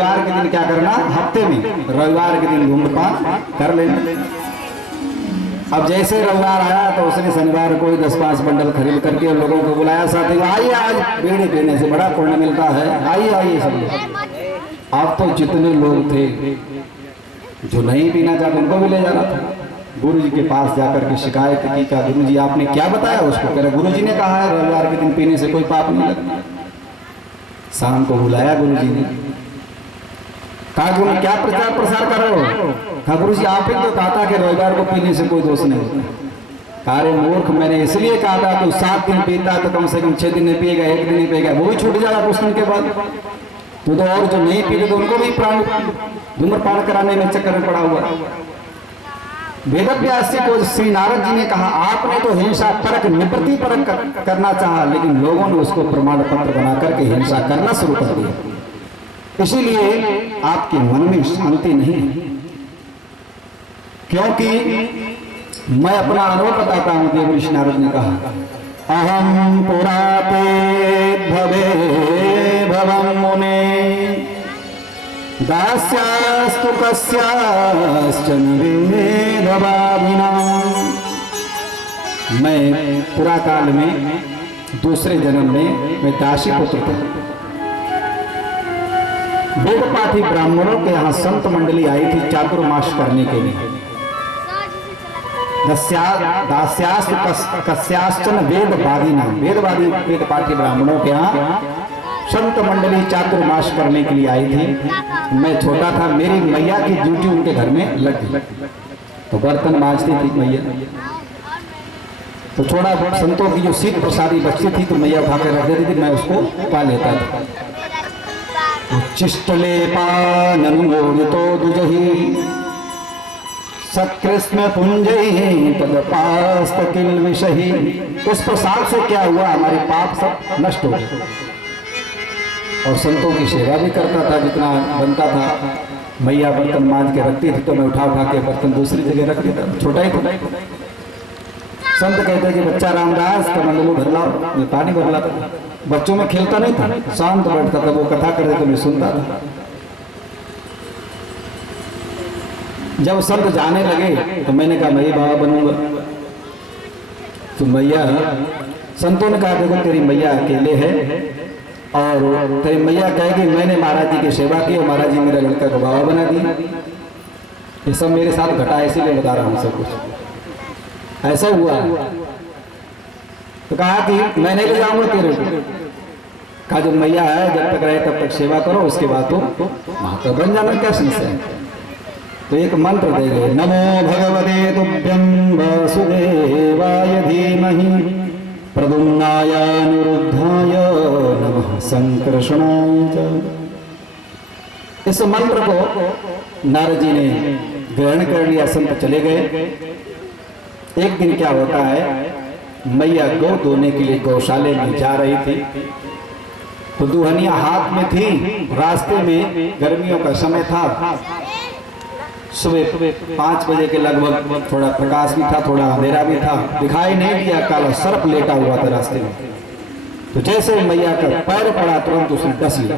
रविवार के दिन क्या करना, हफ्ते में रविवार के दिन धूम्रपान कर लेना। अब जैसे रविवार आया तो उसने शनिवार को 10-5 बंडल खरीद करके लोगों को बुलाया, साथी को आइए आज बीड़ी पीने से बड़ा पुण्य मिलता है, आइए आइए सब लोग। अब तो जितने लोग थे जो नहीं पीना चाहते उनको भी ले जाना था। गुरु जी के पास जाकर के शिकायत की, क्या गुरु जी आपने क्या बताया उसको? कह रहे गुरु जी ने कहा है रविवार के दिन पीने से कोई पाप नहीं लगता। शाम को बुलाया गुरु जी ने, कहा गुरु क्या प्रचार प्रसार कर रहे हो? कहा गुरु जी आप ही तो कहा था कि रविवार को पीने से कोई दोष नहीं होता। अरे मूर्ख, मैंने इसलिए कहा था तो 7 दिन पीता तो कम से कम 6 दिन नहीं पिएगा, 1 दिन नहीं पिएगा, वो भी छूट जाएगा कुछ दिन के बाद। तो और जो नहीं पीते तो उनको भी प्राण धूम्रपान कराने में चक्कर में पड़ा हुआ। वेदव्यास जी को श्री नारद जी ने कहा आपने तो हिंसा परक निवृत्ति परक करना चाहा, लेकिन लोगों ने उसको प्रमाण पत्र बना करके हिंसा करना शुरू कर दिया, इसीलिए आपके मन में शांति नहीं है। क्योंकि मैं अपना अनुभव बताता हूं, देव ऋषि नारद ने कहा अहम पुराते भवे भवम मुने दास्यास्तु कस्याश्चन वेदवादिना। मैं पुरा काल में दूसरे जन्म में मैं दासी पुत्र था। वेद पाठी ब्राह्मणों के यहाँ संत मंडली आई थी चातुर्मास करने के लिए। कस्याश्चन वेदवादिना, वेदवादी वेद पाठी ब्राह्मणों के यहाँ संत मंडली चातुर्मास करने के लिए आई थी। मैं छोटा था, मेरी मैया की ड्यूटी उनके घर में लगी, तो बर्तन मांजती थी मैया। तो थोड़ा बहुत संतों की जो शीत प्रसादी बचती थी तो मैया उठा कर रख देती थी, मैं उसको पा लेता था। चिष्टले पाननुमोदितो दुजहि सकृष्ण पुंजहि तदपास्तकिल विषहि। उस प्रसाद से क्या हुआ, हमारे पाप सब नष्ट हो गए। और संतों की सेवा भी करता था जितना बनता था। मैया बर्तन मांज के रखती थी तो मैं उठा उठा के बर्तन दूसरी जगह रख देता, छोटा ही था। संत कहते कि बच्चा रामदास का मंडलू भर लाओ, मैं पानी भर लाता। बच्चों में खेलता नहीं था, शांत बैठता था, वो कथा कर रहे तो मैं सुनता था। जब संत जाने लगे तो मैंने कहा मैं ही बाबा बनूंगा। तो मैया, संतों ने कहा देखो तेरी मैया अकेले है और तेरी मैया कहेगी मैंने महाराज जी की सेवा की और महाराज जी मेरे लड़का को बाबा बना दिया। ये सब मेरे साथ घटा, इसीलिए बता रहा हूँ सब कुछ ऐसा हुआ। तो कहा कि मैं नहीं ले जाऊंगा तेरे को। कहा जब मैया है जब तक रहे तब तक सेवा करो, उसके बाद तो महात्मा बन जाना, क्या समस्या है। तो एक मंत्र दे गए, नमो भगवते तुभ्यं वासुदेवाय धीमहि प्रद्युम्नाय अनिरुद्धाय नमः संकर्षणाय च। इस मंत्र को नारद जी ने ग्रहण कर लिया, संत चले गए। एक दिन क्या होता है, मैया गौ धोने के लिए गौशाले में जा रही थी, तो दुल्हनिया हाथ में थी। रास्ते में गर्मियों का समय था, सुबह 5 बजे के लगभग, थोड़ा प्रकाश भी था थोड़ा अंधेरा भी था, दिखाई नहीं दिया, काला सर्प लेटा हुआ था रास्ते में। तो जैसे मैया का पैर पड़ा तुरंत उसने डस लिया।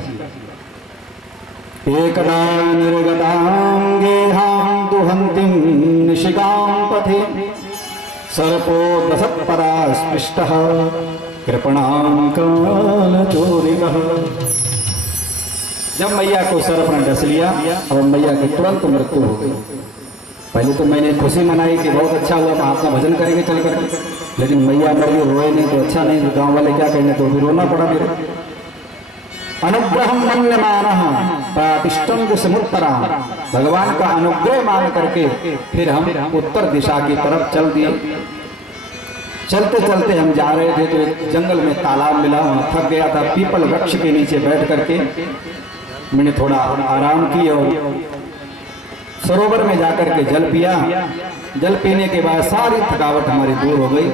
एकदा निर्गतां गेहां दुहन्तीं निशिकां पथे सर्पो दशत्परा स्पृष्टः कृपणां कालचोरिकः। जब मैया को सर्प ने डस लिया और मैया की तुरंत मृत्यु हो गई। पहले तो मैंने खुशी मनाई कि बहुत अच्छा हुआ, महात्मा भजन करेंगे चल करके, लेकिन मैया मर गई, रोए नहीं तो अच्छा नहीं, तो गाँव वाले क्या कहने, तो भी रोना पड़ा मेरे। अनुग्रहम मन्यमानः प्रातिष्ठं दिशमुत्तरां, भगवान का अनुग्रह मान करके फिर हम उत्तर दिशा की तरफ चल दिए। चलते चलते हम जा रहे थे तो एक जंगल में तालाब मिला, वहाँ थक गया था। पीपल वृक्ष के नीचे बैठ करके मैंने थोड़ा आराम की और सरोवर में जाकर के जल पिया। जल पीने के बाद सारी थकावट हमारी दूर हो गई।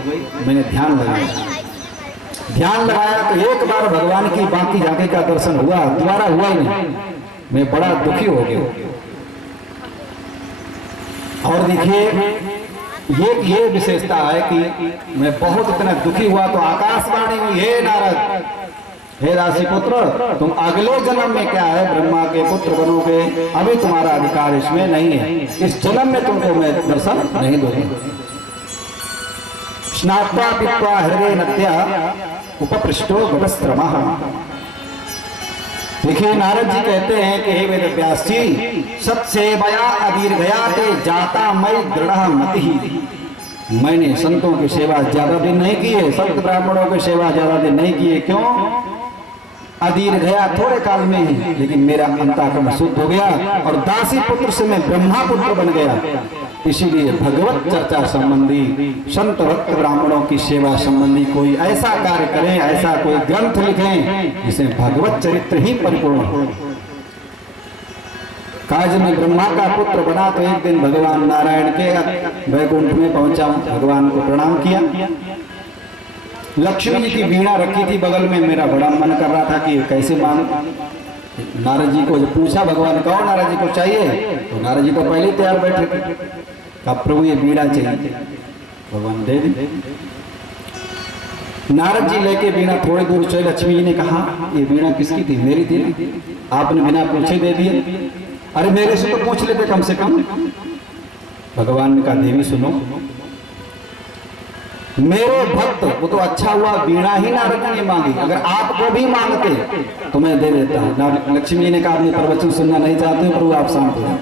मैंने ध्यान लगाया तो एक बार भगवान की बाकी जाके का दर्शन हुआ, दोबारा हुआ ही नहीं। मैं बड़ा दुखी हो गया। और देखिए ये विशेषता है कि मैं बहुत इतना दुखी हुआ तो आकाशवाणी हुई, हे नारद हे दासी पुत्र, तुम अगले जन्म में क्या है ब्रह्मा के पुत्र बनोगे, अभी तुम्हारा अधिकार इसमें नहीं है, इस जन्म में तुमको मैं दर्शन नहीं दूंगा। स्नात्वा पीत्वा हृदय नद्या उपपृष्टो गतस्त्रमः। देखिए नारद जी कहते हैं कि हे वेद व्यास जी, सत्सेवया अदीर्घया ते जाता मई दृढ़ मति। मैंने संतों की सेवा ज्यादा दिन नहीं की है, संत ब्राह्मणों की सेवा ज्यादा दिन नहीं की है। क्यों? अदीर्घया थोड़े काल में ही, लेकिन मेरा अंतःकरण शुद्ध हो गया और दासी पुत्र से मैं ब्रह्मा पुत्र बन गया। इसीलिए भगवत चर्चा संबंधी, संत भक्त ब्राह्मणों की सेवा संबंधी कोई ऐसा कार्य करें, ऐसा कोई ग्रंथ लिखें जिसमें भगवत चरित्र ही परिपूर्ण हो। काज में ब्रह्मा का पुत्र बना तो एक दिन भगवान नारायण के वैकुंठ में पहुंचा, भगवान को प्रणाम किया। लक्ष्मी जी की वीणा रखी थी बगल में, मेरा बड़ा मन कर रहा था कि कैसे मांग। नारद जी को जब पूछा भगवान कहो नारद जी को चाहिए, तो नारद जी तो पहले ही तैयार बैठे थे, कहा प्रभु ये वीणा चाहिए, भगवान दे दी। नारद जी लेके वीणा थोड़ी दूर चले, लक्ष्मी जी ने कहा ये वीणा किसकी थी? मेरी थी, आपने बिना पूछे दे दिए। अरे मेरे से तो पूछ लेते कम से कम। भगवान ने कहा देवी सुनो, मेरे भक्त वो तो अच्छा हुआ वीणा ही नारद जी ने मांगी, अगर आपको भी मांगते तो मैं दे देता। लक्ष्मी जी ने कहा आपने प्रवचन सुनना नहीं चाहते प्रभु, आप शांत हो जाए।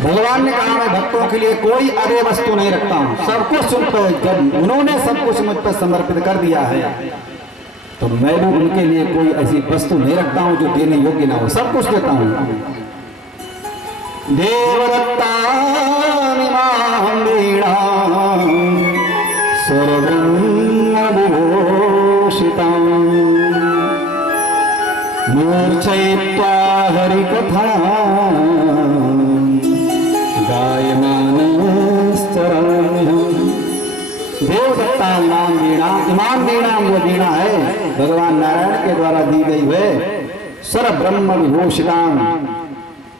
भगवान ने कहा मैं भक्तों के लिए कोई अरे वस्तु नहीं रखता हूं, सब कुछ सुनकर जब उन्होंने सब कुछ मुझ पर समर्पित कर दिया है तो मैं भी उनके लिए कोई ऐसी वस्तु नहीं रखता हूं जो देने योग्य ना हो, सब कुछ देता हूं। देवदत्ता मूर्छयित्वा हरिकथा देवदत्ता नाम वीणा, इमाम वीणा वो वीणा है भगवान नारायण के द्वारा दी गई है। सर ब्रह्म विभूषिताम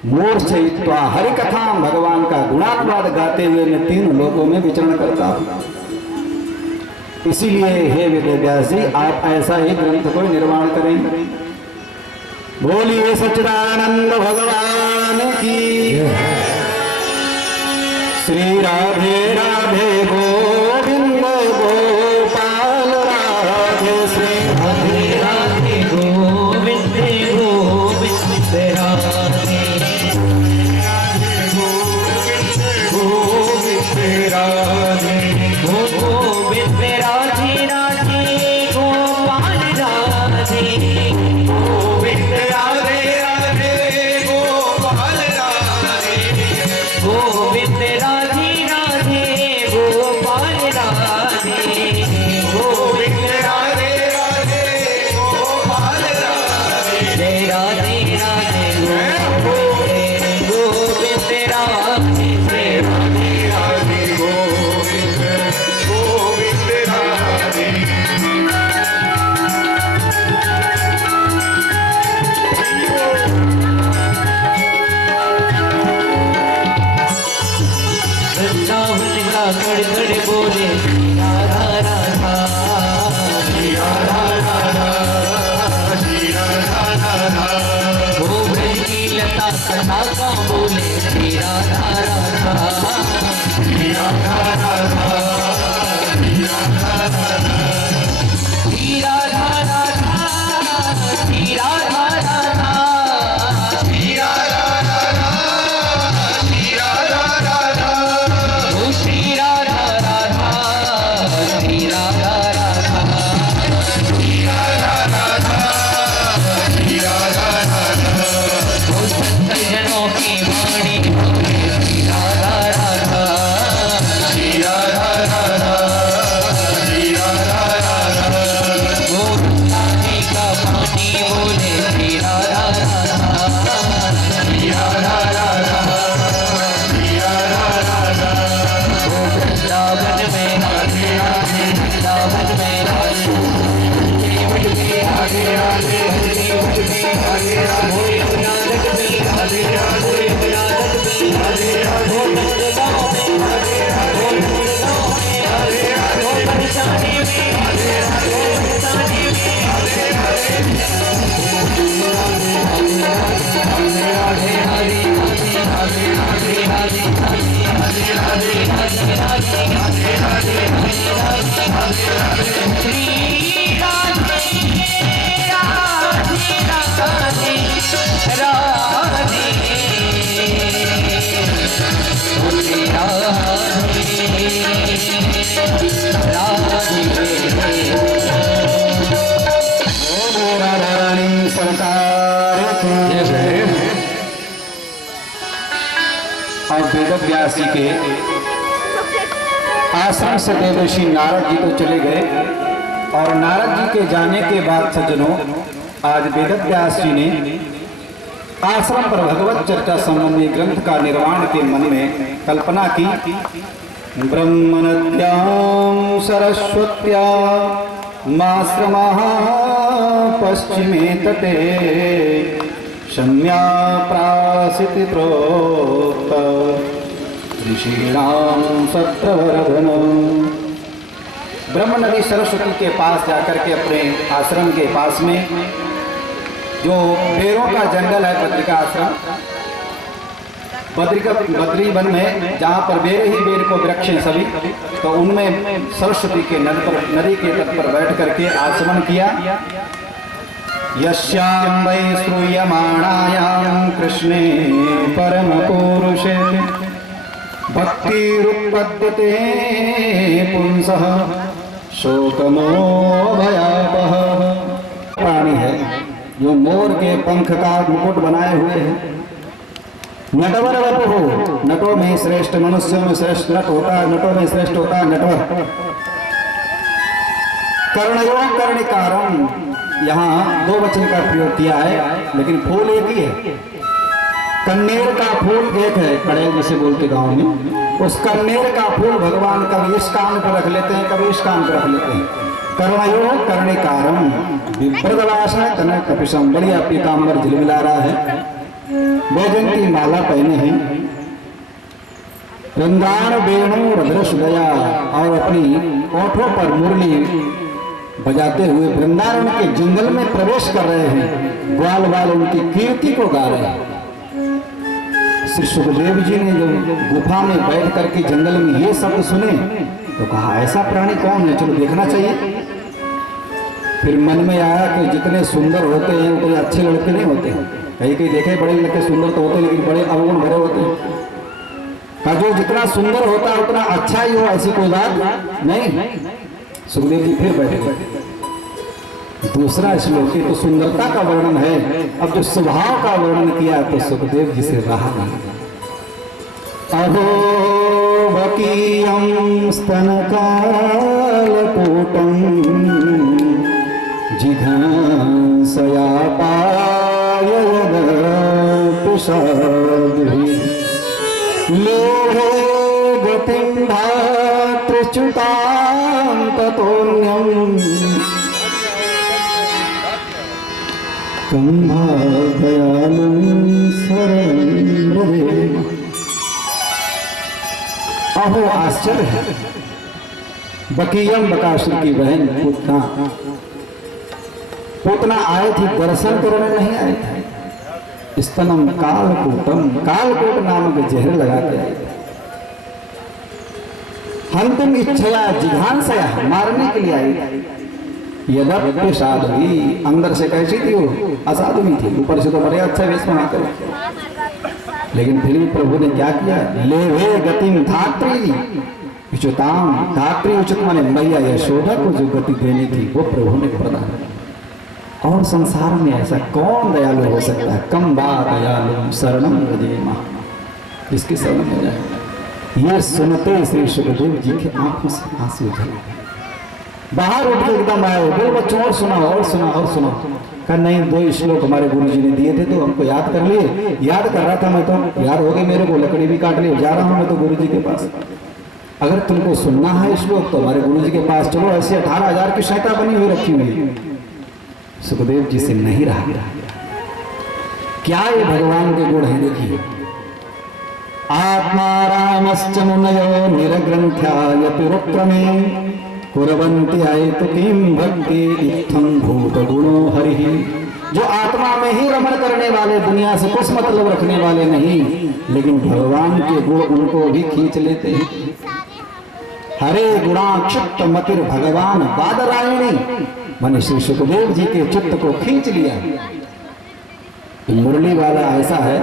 मूर्छयित्वा हरिकथा, भगवान का गुणानुवाद गाते हुए मैं तीन लोकों में विचरण करता हूँ। इसीलिए हे वेद व्यास जी, आप ऐसा ही ग्रंथ को निर्माण करें। बोलिए सच्चिदानंद भगवान की। श्री राधे राधे गोविंद गोपाल राधे, श्री राधे राधे गोविंद गोविंद राधे, गोविंद राधे गोविंद राधे राधे गोपाल राधे, गोविंद राधे राधे गोपाल राधे, गोविंद राधे राधे गोपाल सरकार की। और वेद व्यास जी के आश्रम से देवर्षि नारद जी तो चले गए, और नारद जी के जाने के बाद सज्जनों आज वेद व्यास जी ने आश्रम पर भगवत चर्चा संबंधी ग्रंथ का निर्माण के मन में कल्पना की। ब्रह्मणत्यां सरस्वत्यां माश्रमः पश्चिमे तटे शम्या प्रासिति प्रोक्त ऋषीणां सत्रवर्धनम्। ब्रह्म नदी सरस्वती के पास जाकर के अपने आश्रम के पास में जो पेड़ों का जंगल है बद्रिका आश्रम, बद्री वन में जहाँ पर बेर ही बेर को वृक्ष हैं सभी, तो उनमें सरस्वती के नदी के तट पर बैठ करके आचमन किया। यस्यां वै श्रूयमाणायां कृष्णे परम पुरुषे भक्तिरुत्पद्यते पुंसः शोकमोह भयापः। प्राणी है जो मोर के पंख का मुकुट बनाए हुए हैं। नटवर वपुः, नटों में श्रेष्ठ, मनुष्यों में श्रेष्ठ नट होता है, नटों में श्रेष्ठ होता है नटवर। कर्णयों कर्णिकारम, यहाँ दो वचन का प्रयोग किया है लेकिन फूल एक ही है। कन्नेर का फूल एक है, कड़े जिसे बोलते गांव में, उस कन्नेर का फूल भगवान कभी इस कान पर रख लेते हैं, कभी इस कान पर रख लेते हैं। कर्णयो कर्णिकारम विप्रदवास है तन कपिशम, बढ़िया पीताम्बर झिलमिला रहा है, वैजंती माला पहने हैं। रंगान वेणु रुद्रसुदया, और अपनी ओठों पर मुरली बजाते हुए वृंदावन के जंगल में प्रवेश कर रहे हैं। ग्वाल बाल उनकी कीर्ति को गा रहे हैं। श्री सुखदेव जी ने जब गुफा में बैठ करके जंगल में ये शब्द सुने तो कहा ऐसा प्राणी कौन है, चलो देखना चाहिए। फिर मन में आया कि जितने सुंदर होते हैं उतने अच्छे लड़के नहीं होते हैं। कहीं कहीं देखे बड़े लड़के सुंदर तो होते हैं लेकिन बड़े अवगुण भरे होते हैं। जो जितना सुंदर होता है उतना अच्छा ही हो, ऐसी कोई बात नहीं। सुखदेव जी फिर बैठे। दूसरा श्लोक तो सुंदरता का वर्णन है, अब जो स्वभाव का वर्णन किया तो सुखदेव जी से रहा नहीं। अहो वकीयं स्तनकालकूटं जिघांसया पाययदपिशाद्भिः लोभे गतिं धातृच्युतां ततोऽन्यम् कम्भादयालं शरणं व्रजेम। अहो आश्चर्य है, बकीयम बकासुर की बहन पूतना आए थी, दर्शन करने नहीं आए थे। स्तनम कालकूटम, कालकूट नामक जहर लगा के आए थे। हंतुम इच्छया जिघांसया, मारने के लिए आई थी। यद्यपि साध्वी, अंदर से कैसी थी वो, असाधु भी थी, ऊपर से तो बड़े अच्छा वेश बना कर, लेकिन फिर भी प्रभु ने क्या किया, लेवे गतिम धात्री उचिताम, धात्री उचित माने मैया यशोदा को जो गति देनी थी वो प्रभु ने प्रदान। और संसार में ऐसा कौन दयालु हो सकता है, कम बा दयालु शरणम व्रजेम, इसकी शरण में जाए। ये सुनते श्री सुखदेव जी के आंखों से आंसू झले। बाहर उठ के एकदम आए, बोल बच्चों और सुना और सुना और सुना। कहा नहीं, दो श्लोक हमारे गुरु जी ने दिए थे तो हमको याद कर लिए। याद कर रहा था मैं, तो याद हो गई मेरे को, लकड़ी भी काट ली, जा रहा हूँ मैं तो गुरु जी के पास। अगर तुमको सुनना है श्लोक तो हमारे गुरु जी के पास चलो, ऐसे 18,000 की शैता बनी हुई रखी हुई। सुखदेव जी से नहीं रहा। क्या ये भगवान के गुण है, देखिए। आत्मा रामश्च मुनयो निरग्रंथ्यायतिरुक्रमे कुर्वन्ति आयतु किं भक्ति इत्थं भूत गुणो हरिः। जो आत्मा में ही रमण करने वाले, दुनिया से कुछ मतलब रखने वाले नहीं, लेकिन भगवान के गुण उनको भी खींच लेते हैं। हरे गुणाक्षिप्त मतिर भगवान बादरायणी, मैंने श्री सुखदेव जी के चित्त को खींच लिया। मुरली वाला ऐसा है,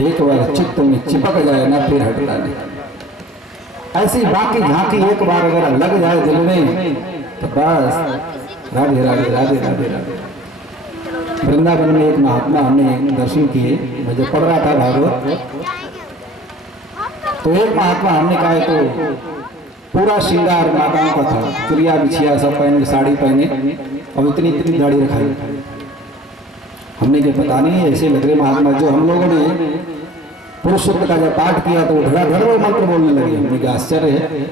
एक बार चित्त में चिपक जाए ना फिर हटता नहीं। ऐसी बाकी झांकी एक बार अगर लग जाए दिल में तो बस राधे राधे राधे राधे राधे। वृंदावन में एक महात्मा हमने दर्शन किए। मैं जब पढ़ रहा था भागवत, तो एक महात्मा हमने कहा है तो पूरा श्रृंगार माताओं का था, चुरिया बिछिया सब पहने, साड़ी पहने और इतनी इतनी दाढ़ी रखाई। हमने के पता नहीं ऐसे लग रहे महात्मा। जो हम लोगों ने पुरुष सूक्त का जब पाठ किया तो धड़ाधड़ वो मंत्र बोलने लगे। हमने कहा आश्चर्य है।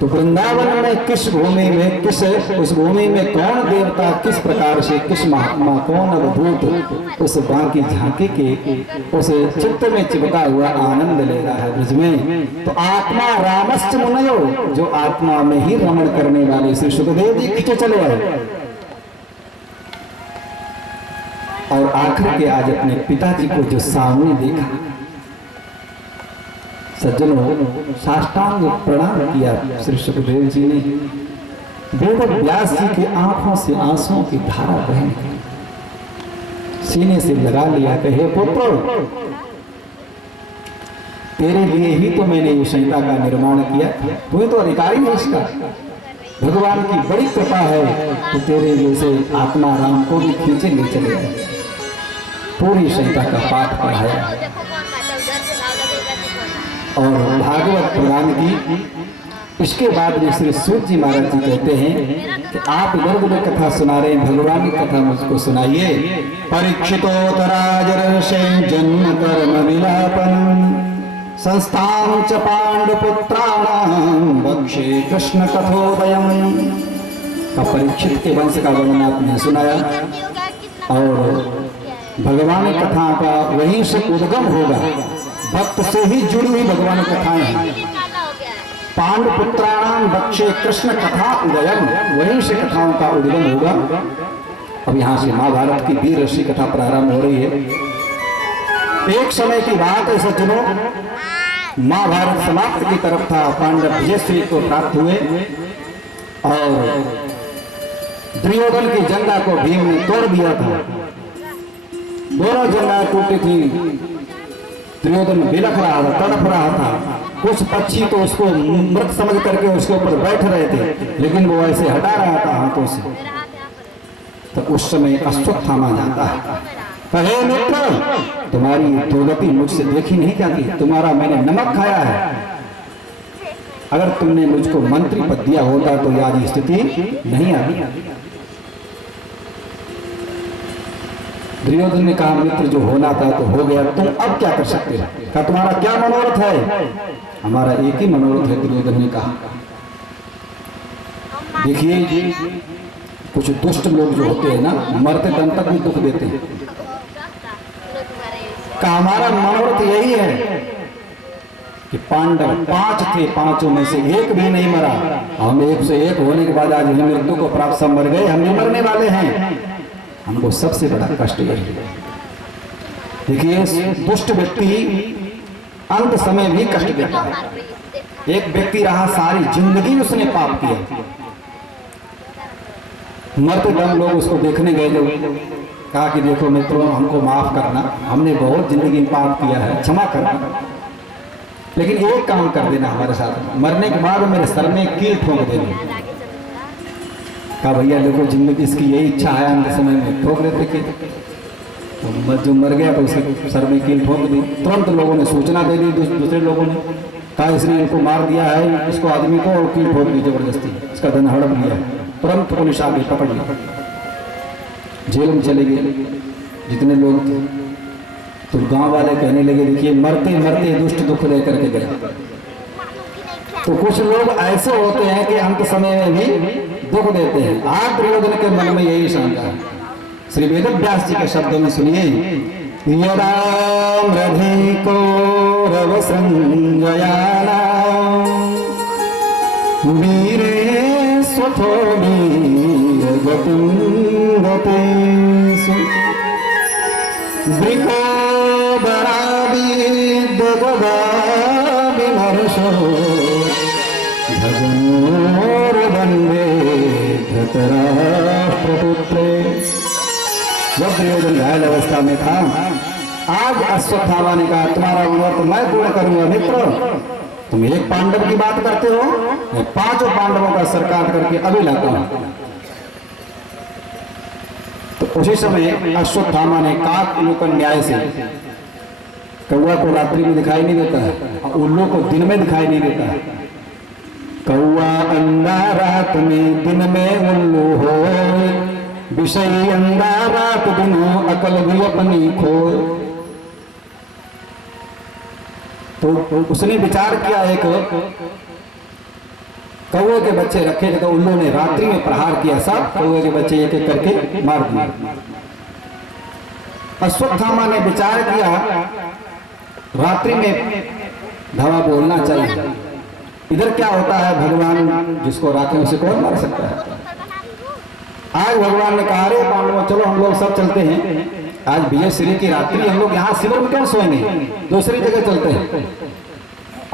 तो वृंदावन में किस भूमि में, किस उस भूमि में कौन देवता किस प्रकार से, किस महात्मा कौन अद्भुत उस बाकी झांकी के उस चित्त में चिपका हुआ आनंद ले रहा है ब्रज में। तो आत्मा रामश्च मुनयो, जो आत्मा में ही रमण करने वाले श्री सुखदेव जी खींचे चले आए। और आखिर के आज अपने पिताजी को जो सामने देखा, सज्जनों साष्टांग प्रणाम किया श्री सुखदेव जी ने। वेद व्यास जी की आंखों से आंसुओं की धारा बहन सीने से लगा लिया। कहे पुत्र, तेरे लिए ही तो मैंने ये संहिता का निर्माण किया, तू तो अधिकारी है इसका। भगवान की बड़ी कृपा है तो तेरे जैसे आत्मा राम को भी खींचे ले चले गए। पूरी संहिता का पाठ पढ़ाया और भागवत पुराण की। इसके बाद में श्री सूत जी महाराज जी कहते हैं कि आप इधर उधर कथा सुना रहे हैं, भगवान की कथा मुझको सुनाइए। परीक्षितोत्तराजर्षे जन्म कर्म विलापन संस्थां च पांडुपुत्राणां वक्षे कृष्ण कथोदयम्। परीक्षित के वंश का वर्णन आपने सुनाया और भगवान कथा का वहीं से उद्गम होगा। भक्त से ही जुड़ी हुई भगवान कथाएं हैं। पांडुपुत्राणां वक्षे कृष्ण कथा उदयम, वहीं से कथाओं का उद्गम होगा। अब यहाँ से महाभारत की वीर ऋषि कथा प्रारंभ हो रही है। एक समय की बात है सज्जनों, महाभारत समाप्त की तरफ था। पांडव विजयश्री को प्राप्त हुए और दुर्योधन की जंगा को भीम ने तोड़ दिया था। दोनों जंगा टूटी थी। दुर्योधन बिलख रहा था, तड़प रहा था। कुछ पक्षी तो उसको मृत समझ करके उसके ऊपर बैठ रहे थे, लेकिन वो ऐसे हटा रहा था हाथों से। तो उस समय अश्वत्थामा जाता है, कहे मित्र तुम्हारी दुर्गति मुझसे देखी नहीं जाती, तुम्हारा मैंने नमक खाया है। अगर तुमने मुझको मंत्री पद दिया होता तो याद स्थिति नहीं आती। दुर्योधन ने कहा मित्र जो होना था तो हो गया, तुम अब क्या कर सकते हो? कहा तुम्हारा क्या मनोरथ है? हमारा एक ही मनोरथ है, दुर्योधन ने कहा। देखिए कुछ दुष्ट लोग जो होते हैं ना, मरते दम तक भी दुख देते हैं। कहा हमारा मनोरथ यही है कि पांडव 5 थे, 5 में से एक भी नहीं मरा। हम 1 से 1 होने के बाद आज मृत्यु को प्राप्त सब मर गए, हम नहीं मरने वाले हैं। हमको सबसे बड़ा कष्ट यही है। देखिए दुष्ट व्यक्ति अंत समय भी कष्ट देता है। एक व्यक्ति रहा सारी जिंदगी उसने पाप किया, मरते दम लोग उसको देखने गए, लोग कहा कि देखो मित्रों हमको माफ करना, हमने बहुत जिंदगी में पाप किया है, क्षमा करना, लेकिन एक काम कर देना हमारे साथ, मरने के बाद मेरे सर में कील ठोक देना। कहा भैया देखो जिंदगी इसकी यही इच्छा है, अंत समय में ठोक देते कि तो जो मर गया तो उसके सर में कील ठोक दी। तुरंत लोगों ने सूचना दे दी, दूसरे लोगों ने कहा इसने इनको मार दिया है, इसको आदमी को और कील ठोक दी जबरदस्ती, इसका धन हड़प लिया। तुरंत पुलिस आगे पकड़ लिया, जेल में चले गए जितने लोग थे। तो गांव वाले कहने लगे देखिए मरते मरते दुष्ट दुख दे करके गए। तो कुछ लोग ऐसे होते हैं कि अंत समय में भी दुख देते हैं। आज दुर्योधन के मन में यही शंका है। श्री वेद व्यास जी के शब्दों में सुनिए, यदा मृधिको रव संजयाना वीरे स्वथो वीर गतिं गतेषु वृको बराविद गदा विमर्शो भजनोर वंदे धृतराष्ट्रपुत्रे। जब दुर्योधन घायल अवस्था में था, आज अश्वत्थामा ने कहा तुम्हारा अनुरोध मैं पूर्ण करूंगा। मित्र तुम एक पांडव की बात करते हो, मैं 5 पांडवों का सर काट करके अभी लाता हूं। तो उसी समय अश्वत्थामा ने काक उल्लू का न्याय से, कौआ को रात्रि में दिखाई नहीं देता है, उल्लू को दिन में दिखाई नहीं देता है। कौआ अंधा रात में, दिन में उल्लू हो, विषय अंधा रात दिनों, अकल भी अपनी खो। तो उसने विचार किया, एक कौवे के बच्चे रखे थे तो उल्लू ने रात्रि में प्रहार किया, सब कौवे के बच्चे एक एक करके मार दिए। अश्वत्थामा ने विचार किया रात्रि में धवा बोलना चाहिए। इधर क्या होता है, भगवान जिसको राखे उसे कौन मार सकता है। आज भगवान ने कहा, अरे पांडवों चलो हम लोग सब चलते हैं, आज विजय श्री की रात्रि हम लोग यहाँ शिविर में क्यों सोएंगे, दूसरी जगह चलते हैं।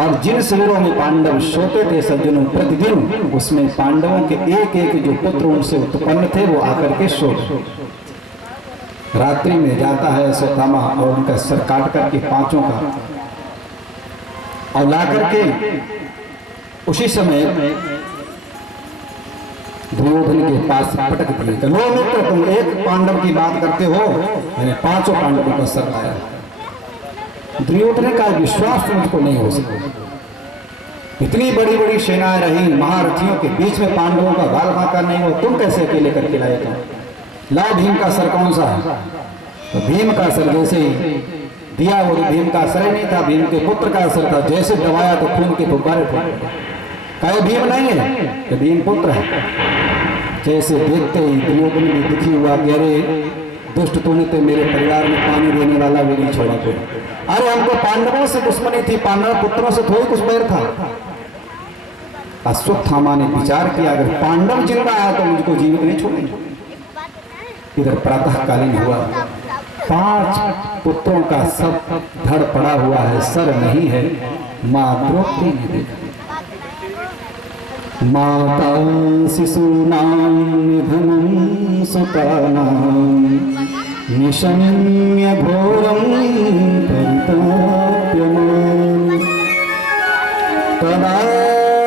और जिन शिविरों में पांडव सोते थे सज्जनों प्रतिदिन, उसमें पांडवों के एक एक जो पुत्र उनसे उत्पन्न थे वो आकर के सोते। रात्रि में जाता है अश्वत्थामा और उनका सर काट करके पांचों का और ला करके उसी समय दुर्योधन के पास पटक दिए। लो मित्र, तुम एक पांडव की बात करते हो, मैंने पांचों पांडवों का सर लाया। दुर्योधन का विश्वास मुझको नहीं हो सका। इतनी बड़ी बड़ी सेनाएं रही, महारथियों के बीच में पांडवों का गाल बांका नहीं हो, तुम कैसे अकेले करके लाए थे। ला भीम का सर कौन सा है, तो भीम का सर जैसे ही दिया वो भीम का सर नहीं था, भीम के पुत्र का सर था। जैसे दबाया तो खून के फुब्बारे फूटे। कहे भीम नहीं है तो भीम पुत्र है। जैसे देखते ही दुर्योधन भी दुखी हुआ कि अरे दुष्ट तूने तो मेरे परिवार में पानी देने वाला भी नहीं छोड़ा कोई। अरे हमको पांडवों से दुश्मनी थी, पांडव पुत्रों से थोड़ी कुछ बैर था। अश्वत्थामा ने विचार किया, अगर पांडव जिंदा है तो मुझको जीवित नहीं छोड़ेंगे। इधर प्रातःकालीन हुआ, 5 पुत्रों का सब धड़ पड़ा हुआ है, सर नहीं है। मां द्रौपदी ने देखा, माता शिशूनां निधनं सुतानां निशम्य घोरं परिताप्यमान् तदा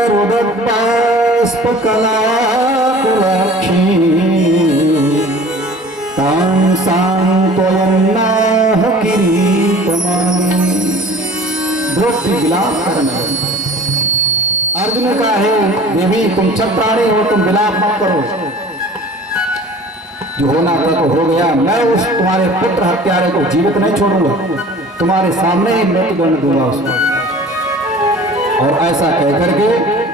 रुदत्बाष्पकलाकुलाक्षी तां सांत्वयन्नाह किरीटमानि। द्रौपदी विलाप करने लगी। अर्जुन ने कहा, है देवी तुम क्षत्राणी हो, तुम विलाप मत करो, जो होना था तो हो गया। मैं उस तुम्हारे पुत्र हत्यारे को जीवित नहीं छोड़ूंगा, तुम्हारे सामने ही मृत्युदंड दूंगा उसको। और ऐसा कह करके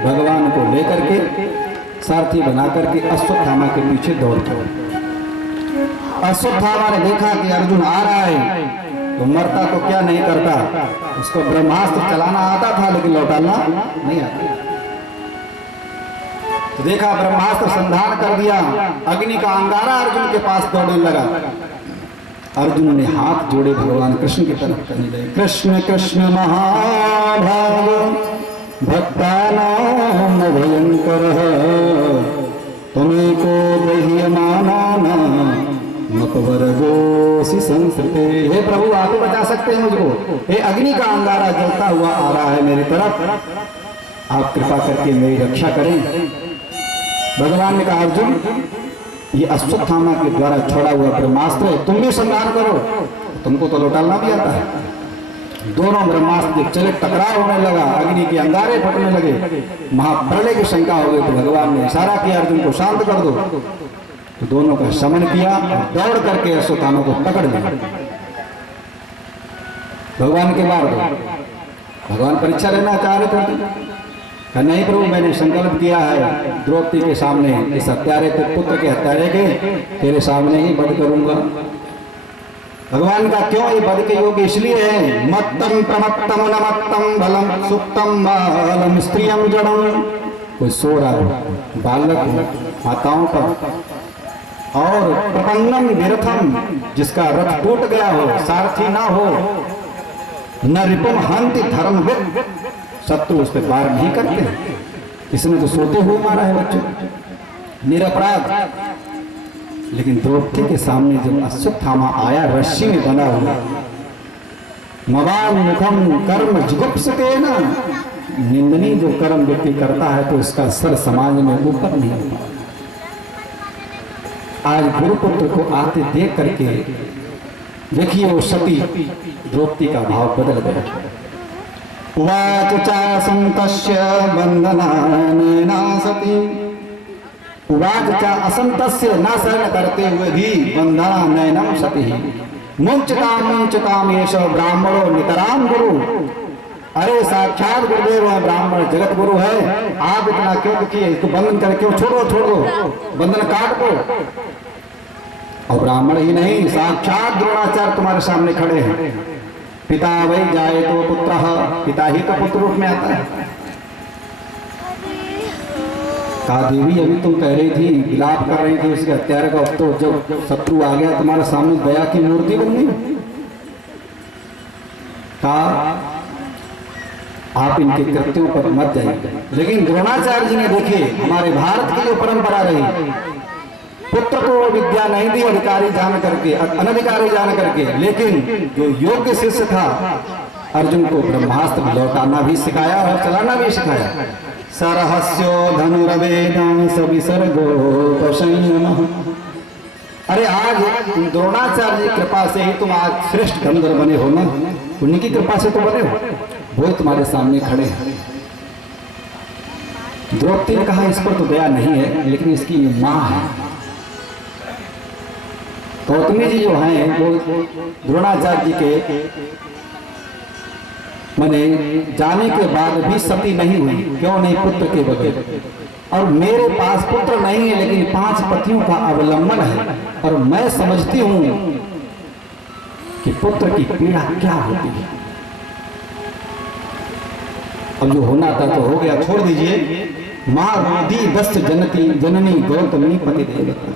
भगवान को लेकर के सारथी बना करके अश्वत्थामा के पीछे दौड़ पड़े। अश्वत्थामा ने देखा कि अर्जुन आ रहा है तो मरता तो क्या नहीं करता, उसको ब्रह्मास्त्र चलाना आता था लेकिन लौटाना नहीं आता। तो देखा ब्रह्मास्त्र संधान कर दिया, अग्नि का अंगारा अर्जुन के पास दौड़ने लगा। अर्जुन ने हाथ जोड़े भगवान कृष्ण की तरफ करने लगे। कृष्ण कृष्ण महाभाग भक्तानां भयंकर तमेको दह्यमाना मतवरगोसी संस्कृते। हे प्रभु आप बचा सकते हैं मुझको, हे अग्नि का अंगारा जलता हुआ आ रहा है मेरी तरफ, आप कृपा करके मेरी रक्षा करें। भगवान ने कहा, अर्जुन ये अश्वत्थामा के द्वारा छोड़ा हुआ ब्रह्मास्त्र है, तुम भी संधान करो, तुमको तो लौटाना भी आता है। दोनों ब्रह्मास्त्र चले, टकराव होने लगा, अग्नि के अंगारे फटने लगे, महाप्रलय की शंका हो गई। तो भगवान ने इशारा किया, अर्जुन को शांत कर दो। तो दोनों का शमन किया, दौड़ करके अश्वत्थामा को पकड़ लिया, भगवान के मार दो। भगवान परीक्षा लेना चाह रहे थे, नहीं प्रभु मैंने संकल्प किया है द्रौपदी के सामने, इस हत्यारे के पुत्र के हत्यारे के तेरे सामने ही वध करूंगा। भगवान का क्यों ये वध के योग इसलिए है, मत्तम प्रमत्तम नमत्तम बलम सुप्तम बालम स्त्रियम जड़म। कोई सो रहा हो, बालक हो, माताओं पर, और प्रपन्नम विरथम जिसका रथ टूट गया हो, सारथी ना हो, न रिपुम हंति धर्मविद, शत्रु उस पर वार नहीं करते। इसने तो सोते हुए मारा है बच्चों, निरपराध। लेकिन द्रौपदी के सामने जब अश्वत्थामा आया, रस्सी में बंधा हुआ, मवान मुखम कर्म जुगुप्सते ना, निंदनीय जो कर्म व्यक्ति करता है तो उसका सर समाज में ऊपर नहीं होता। आज गुरुपुत्र को आते देख करके देखिए वो सती द्रौपदी का भाव बदल गया। उवाच चासन्तस्य बंधनानेना सती, उवाच चा असन्तस्य, न सहन करते हुए भी बंधनानेनम सती, मुंचताम एष ब्राह्मणो नितराम गुरु। अरे साक्षात गुरुदेव है, ब्राह्मण जगत गुरु है, आप इतना क्यों दुखी है, इसको बंधन करके छोड़ दो, बंधन काट दो। और ब्राह्मण ही नहीं, साक्षात द्रोणाचार्य तुम्हारे सामने खड़े हैं। पिता वही जाए तो पुत्र, पिता ही तो पुत्र रूप में आता है। कहा देवी अभी तुम कह रही थी, विलाप कर रही थी उसके हत्यारे का, तो जब शत्रु आ गया तुम्हारे सामने दया की मूर्ति बन गई। कहा आप इनके कृत्यों पर मत जाइए। लेकिन द्रोणाचार्य जी ने देखिए हमारे भारत की जो परंपरा रही, पुत्र को विद्या नहीं दी अधिकारी जान करके, अनधिकारी जान करके, लेकिन जो योग्य शिष्य था अर्जुन को ब्रह्मास्त्र लौटाना भी सिखाया और चलाना भी सिखाया। सरहस्यो धनुर्वेदांस विसर्गो संयम। अरे आज द्रोणाचार्य की कृपा से ही तुम आज श्रेष्ठ धनुर्धर बने हो ना, उन्हीं की कृपा से तो बने हो, वो तुम्हारे सामने खड़े हैं। द्रौपदी ने कहा इस पर तो दया नहीं है, लेकिन इसकी मां है। गौतमी जी जो हैं वो द्रोणाचार्य जी के माने जाने के बाद भी सती नहीं हुई, क्यों नहीं, पुत्र के बगैर। और मेरे पास पुत्र नहीं है, लेकिन 5 पतियों का अवलंबन है, और मैं समझती हूं कि पुत्र की पीड़ा क्या होती है। अब जो होना था तो हो गया, छोड़ दीजिए। मां दी दस्त जनती जननी गौतमी पति देवता।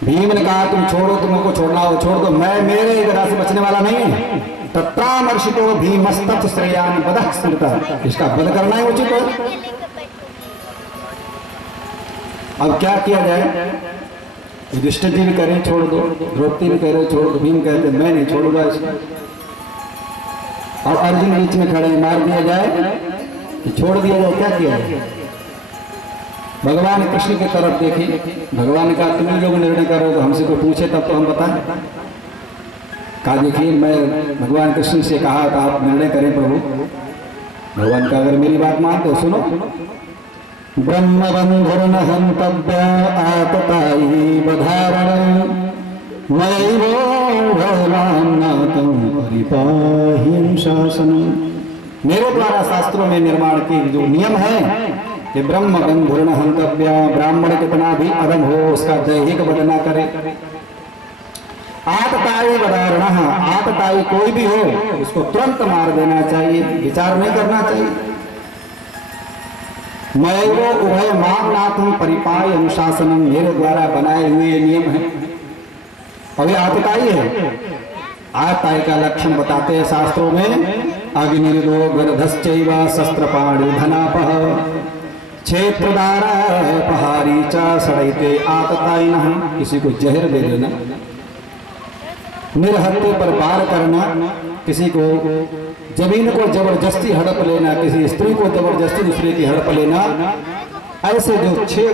भीम ने कहा तुम छोड़ो, तुमको छोड़ना हो छोड़ दो, मैं मेरे इधर से बचने वाला नहीं हूं। तत्रामर्षितो भीमस्तत् श्रेयान वदः स्मृता, इसका वध करना ही उचित है। अब क्या किया जाए? युधिष्ठिर जी भी कह रहे छोड़ दो, द्रौपदी भी कह रहे छोड़ दो, भीम कहते मैं नहीं छोड़ूंगा इसको। और अर्जुन बीच में खड़े, मार दिया जाए कि छोड़ दिया जाए, क्या किया जाए? भगवान कृष्ण की तरफ देखी, भगवान ने कहा तुम लोग निर्णय करो, तो हमसे कोई पूछे तब तो हम बताएं। कहा देखिए मैं भगवान कृष्ण से कहा था आप निर्णय करें प्रभु। भगवान का अगर मेरी बात मान तो सुनो। ब्रह्म बंधुर्न हंतव्य आतताई बधारण मयैवो भगवान्नातं परिपाहि शासनम्। मेरे द्वारा शास्त्रों में निर्माण की जो नियम है कि ब्रह्म बंधुर्न हंतव्य, ब्राह्मण कितना भी अधम हो उसका दैहिक वध न करे। आतताई वधारण, आतताई कोई भी हो उसको तुरंत मार देना चाहिए, विचार नहीं करना चाहिए। मयैवो उभय मामनाथं परिपाहि अनुशासनम, मेरे द्वारा बनाए हुए नियम है। और ये आतताई है। आतताई का लक्षण बताते हैं शास्त्रों में, अग्निर्दो गर्धश्चैव शस्त्रपाणि धनापः क्षेत्रदारपहारी च सड़ैते आततायिनः। किसी को जहर दे देना, निरहत्ते पर वार करना, किसी को जमीन को जबरदस्ती हड़प लेना, किसी स्त्री को जबरदस्ती दूसरे की हड़प लेना, ऐसे जो 6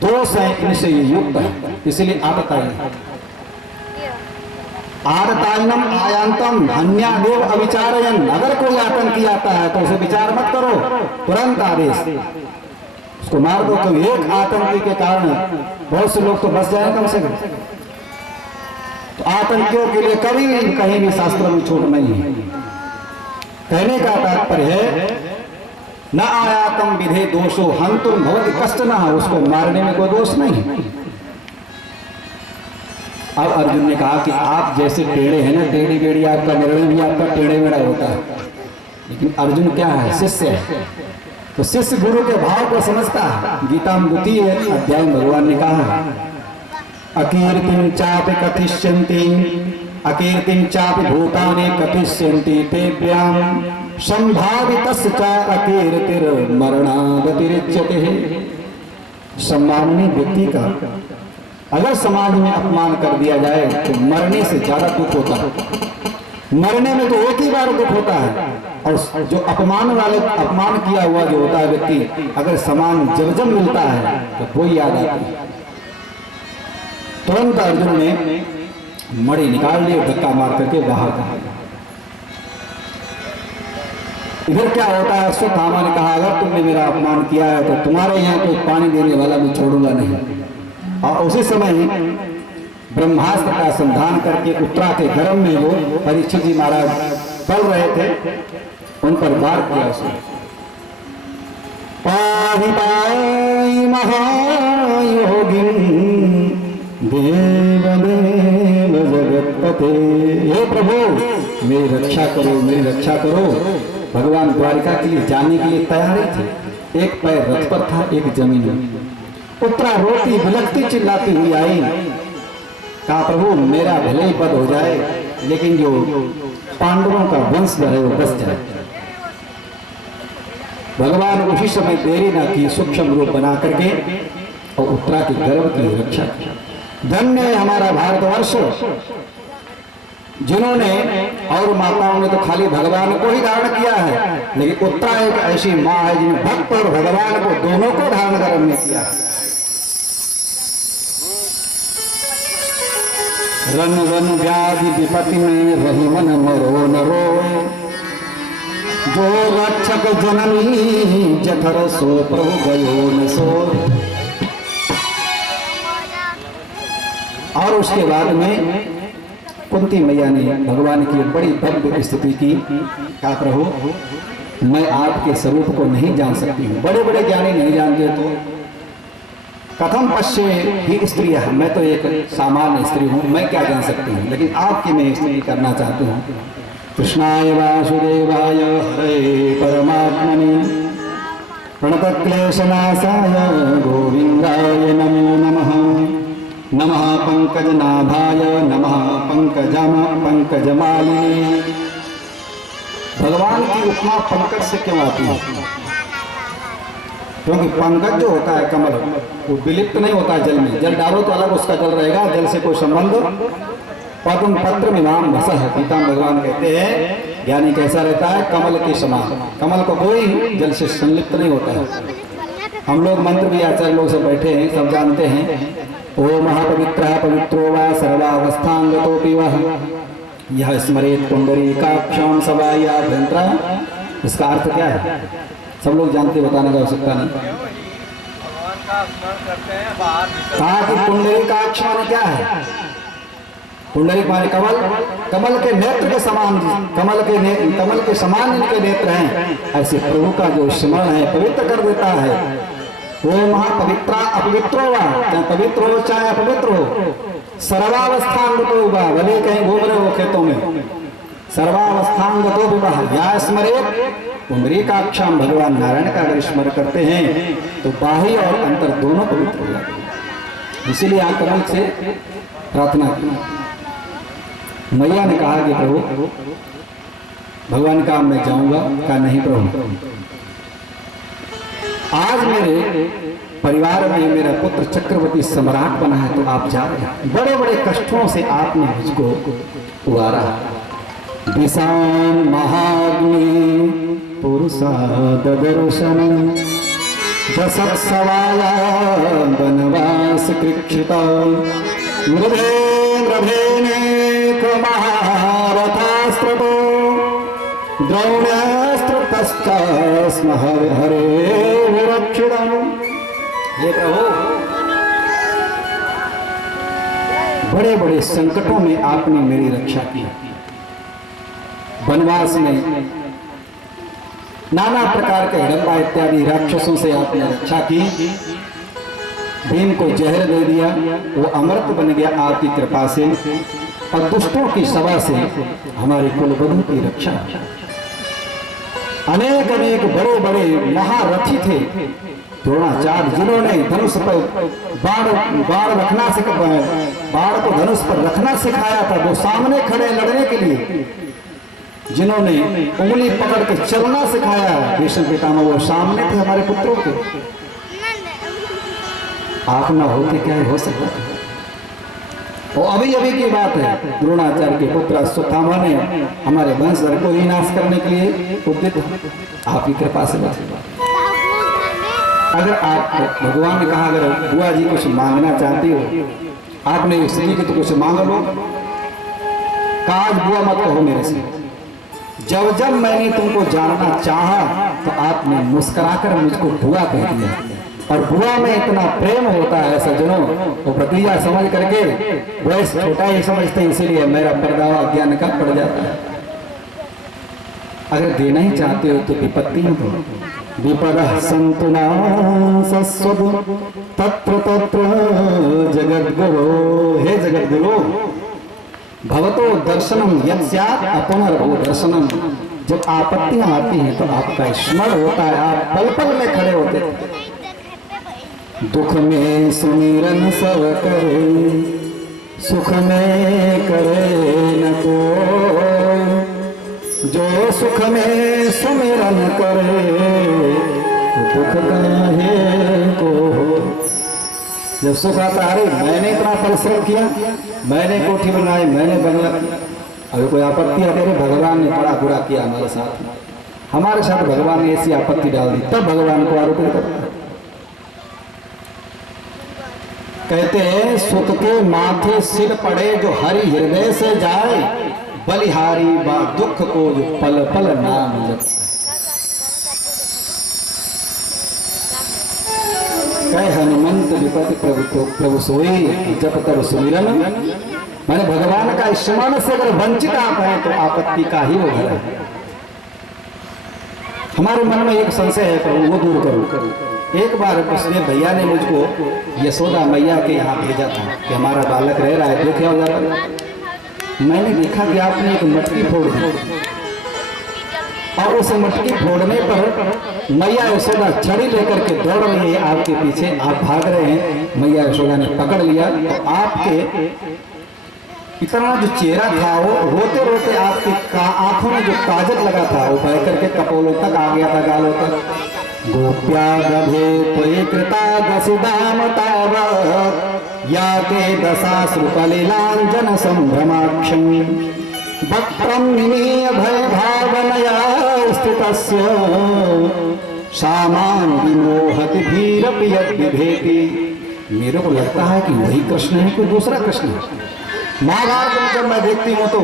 दोष हैं इनसे ये युक्त है, इसलिए आततायी। आततायनम आयांतम हन्यादेव अविचारयन, अगर कोई आतंकी आता है तो उसे विचार मत करो, तुरंत आदेश उसको मार दो। तो एक आतंकी के कारण बहुत से लोग तो बच जाए कम से कम। तो आतंकियों के लिए कभी भी कहीं भी शास्त्र में छूट नहीं है। कहने का तात्पर्य है न आयातम विधे दोषो हंतुम भवति कष्ट न, उसको मारने में कोई दोष नहीं। अब अर्जुन ने कहा कि आप जैसे टेढ़े हैं ना, टेढ़ी बेड़ी, आपका निर्णय भी आपका टेढ़े बेड़ा होता है। लेकिन अर्जुन क्या है? शिष्य है। तो शिष्य गुरु के भाव को समझता है। गीता में 2 अध्याय में भगवान ने कहा अकीर्तिं चापि कथिष्यन्ति, अकीर्तिं चापि भूतानि कथिष्यन्ति तेभ्यां संभावितस्य च अकीर्तिर्मरणादतिरिच्यते। सम्माननीय व्यक्ति का अगर समाज में अपमान कर दिया जाए तो मरने से ज्यादा दुख होता है। मरने में तो एक ही बार दुख होता है, और जो अपमान किया हुआ जो होता है व्यक्ति, अगर सम्मान जब मिलता है तो वो याद आती है। तुरंत अर्जुन ने मणि निकाल ली, धक्का मार करके बाहर कहा। इधर क्या होता है, अश्वत्थामा ने कहा अगर तुमने मेरा अपमान किया है तो तुम्हारे यहाँ कोई पानी देने वाला मैं छोड़ूंगा नहीं। और उसी समय ब्रह्मास्त्र का संधान करके उत्तरा के गर्भ में वो परीक्षित जी महाराज पल रहे थे, उन पर वार किया उसने। पाहि पाहि महायोगिन देव देव जगतपते। हे प्रभु मेरी रक्षा करो, मेरी रक्षा करो। भगवान द्वारिका के लिए जाने के लिए तैयार थे। एक पैर रथ पर था, एक जमीन में। उत्तरा रोती बिलखती चिल्लाती हुई आई, कहा प्रभु मेरा भले ही पद हो जाए, लेकिन जो पांडवों का वंश है वो बच जाए। भगवान उसी समय देरी ना की, सूक्ष्म रूप बना करके और उत्तरा के गर्भ की रक्षा की। धन्य है हमारा भारतवर्ष, जिन्होंने और माताओं ने तो खाली भगवान को ही धारण किया है, लेकिन उत्तरा एक ऐसी माँ है जिन्हें भक्त और भगवान को दोनों को धारण करने किया है। रन रन व्याधि विपत्ति में रही मन मरो नरो, जो रक्षक जननी जठर सो प्रभु गयो न सो। और उसके बाद में कुंती मैया ने भगवान की बड़ी भव्य स्तुति की, कहा प्रभु मैं आपके स्वरूप को नहीं जान सकती हूँ, बड़े बड़े ज्ञानी नहीं जानते तो कथम पश्ये ही स्त्री है, मैं तो एक सामान्य स्त्री हूँ, मैं क्या जान सकती हूँ, लेकिन आपकी मैं स्तुति करना चाहती हूँ। कृष्णाय वासुदेवाय हरे परमात्मने प्रणतक्लेशनाशाय गोविंदाय नमो नमः। नमः पंकजनाभाय नमः पंकजमालिनी। भगवान की उपमा पंकज से क्यों आती है? क्योंकि पंकज जो होता है कमल, वो विलिप्त नहीं होता जल में, जल डालो तो अलग उसका जल रहेगा, जल से कोई संबंध। पद्म पत्र में नाम बसा है, पिता भगवान कहते हैं ज्ञानी कैसा रहता है, कमल के समान। कमल को कोई जल से संलिप्त नहीं होता है। हम लोग मंत्र भी आचार्य लोग से बैठे हैं, सब जानते हैं। ओ महापवित्र पवित्रो वा सर्वावस्थांगतोपि वः यह स्मरेत पुंडरीकाक्षं सवायाभ्यंतरा। इसका अर्थ क्या है सब लोग जानते, बताने का आवश्यकता नहीं। कहा कि पुंडरीकाक्ष माने क्या है? पुंडरीक माने कमल, कमल के नेत्र के समान, कमल के समान इनके नेत्र हैं। ऐसे प्रभु का जो स्मरण है पवित्र कर देता है। वो महापवित्रा अपवित्रो वा, चाहे पवित्र हो चाहे अपवित्र हो, सर्वावस्थांगतो वा, भले कहीं घूम रहे हो खेतों में, सर्वावस्थांगतो विवाह या स्मरेत पुंडरीकाक्षम। भगवान नारायण का अगर स्मरण करते हैं तो बाह्य और अंतर दोनों पवित्र हो जाते हैं। इसीलिए आक्रमण से प्रार्थना की। मैया ने कहा कि प्रभु भगवान का मैं जाऊंगा, कहा नहीं प्रभु आज मेरे परिवार में मेरा पुत्र चक्रवर्ती सम्राट बना है, तो आप जा रहे हैं। बड़े बड़े कष्टों से आपने मुझको उबारा। दिशान महाग्नि पुरुषा ददर्शन दशक सवाया वनवास कृक्षिता मृधेन्द्रभेनेक महारथास्त्रतो द्रौण्यास्त्रतश्चास्म हरे विरक्षितम्। हे प्रभु बड़े बड़े संकटों में आपने मेरी रक्षा की। वनवास में नाना प्रकार के हिडम्बा इत्यादि राक्षसों से आपने रक्षा की। भीम को जहर दे दिया, वो अमृत बन गया आपकी कृपा से। और दुष्टों की सभा से हमारे कुलबधु की रक्षा। अनेक अनेक बड़े बड़े महारथी थे द्रोणाचार्य, जिन्होंने धनुष पर बाण रखना बाण को धनुष पर रखना सिखाया था। वो सामने खड़े लड़ने के लिए, जिन्होंने उंगली पकड़ के चलना सिखाया भीष्म पितामह, वो सामने थे हमारे पुत्रों के। आप ना होते क्या हो सकता है? वो अभी अभी की बात है, द्रोणाचार्य के पुत्र अश्वत्थामा ने हमारे वंश को ही नाश करने के लिए उद्यत। आप की कृपा से अगर आप भगवान ने कहा अगर बुआ जी कुछ मांगना चाहती हो आपने स्त्री के तो कुछ मांग लो, काज बुआ मत कहो मेरे से। जब जब मैंने तुमको जानना चाहा तो आपने मुस्कुराकर मुझको बुआ कह दिया। और बुआ में इतना प्रेम होता है सज्जनों, वो प्रतिज्ञा समझ करके वैसे छोटा ही समझते, इसीलिए मेरा पर्दावा ज्ञान का पड़ जाता है। अगर देना ही चाहते हो तो विपत्ति में दो। विपदः सन्तु नासस्वदु तत्र तत्र जगद्गुरो। हे जगद्गुरु, भवतो दर्शनम यत् स्यात् अपनर्भो दर्शनम। जब आपत्तियां आती हैं तो आपका स्मरण होता है, आप पल पल में खड़े होते हैं। दुख में सुमिरन सब करे, सुख में करे न कोई। जो सुख में सुमिरन करे, दुख काहे को। जब सुख आता है, अरे मैंने इतना परिश्रम किया, मैंने कोठी बनाई, मैंने बंगला किया, अभी कोई आपत्ति आती है, भगवान ने बड़ा बुरा किया हमारे साथ, हमारे साथ भगवान ने ऐसी आपत्ति डाल दी, तब भगवान को आरोपित करता है। कहते हैं सुख के माथे सिर पड़े जो हरि हृदय से जाए, बलिहारी बा दुख को जो पल पल नाम जपता। कह हनुमंत विपति प्रभु सोई, जप तब सुमिरन। मैंने भगवान का स्मरण से अगर वंचित आप हैं तो आपत्ति का ही वो घर है। हमारे मन में एक संशय है, प्रभु वो दूर करो। एक बार उसने भैया ने मुझको यशोदा मैया के यहाँ भेजा था कि हमारा बालक रह रहा है, देखे होगा। मैंने देखा कि आपने एक मटकी फोड़ दी और उस मटकी फोड़ने पर मैया यशोदा छड़ी लेकर के दौड़ रही है आपके पीछे, आप भाग रहे हैं, मैया यशोदा ने पकड़ लिया। तो आपके इतना जो चेहरा था वो रोते रोते आपके आंखों में जो काजल लगा था वो बह करके कपोलों तक आ गया था, गालों तक। गोप्या गभे त्वयि कृता दशदाम तावत् या ते दशाश्रुकलिलाञ्जन संभ्रमाक्षं वक्त्रं निमीय भय भावनया स्थितस्य सामां विमोहति भीरपि यद्विभेति। मेरे को लगता है कि वही कृष्ण है, कोई दूसरा कृष्ण है। महाभारत में जब मैं देखती हूँ तो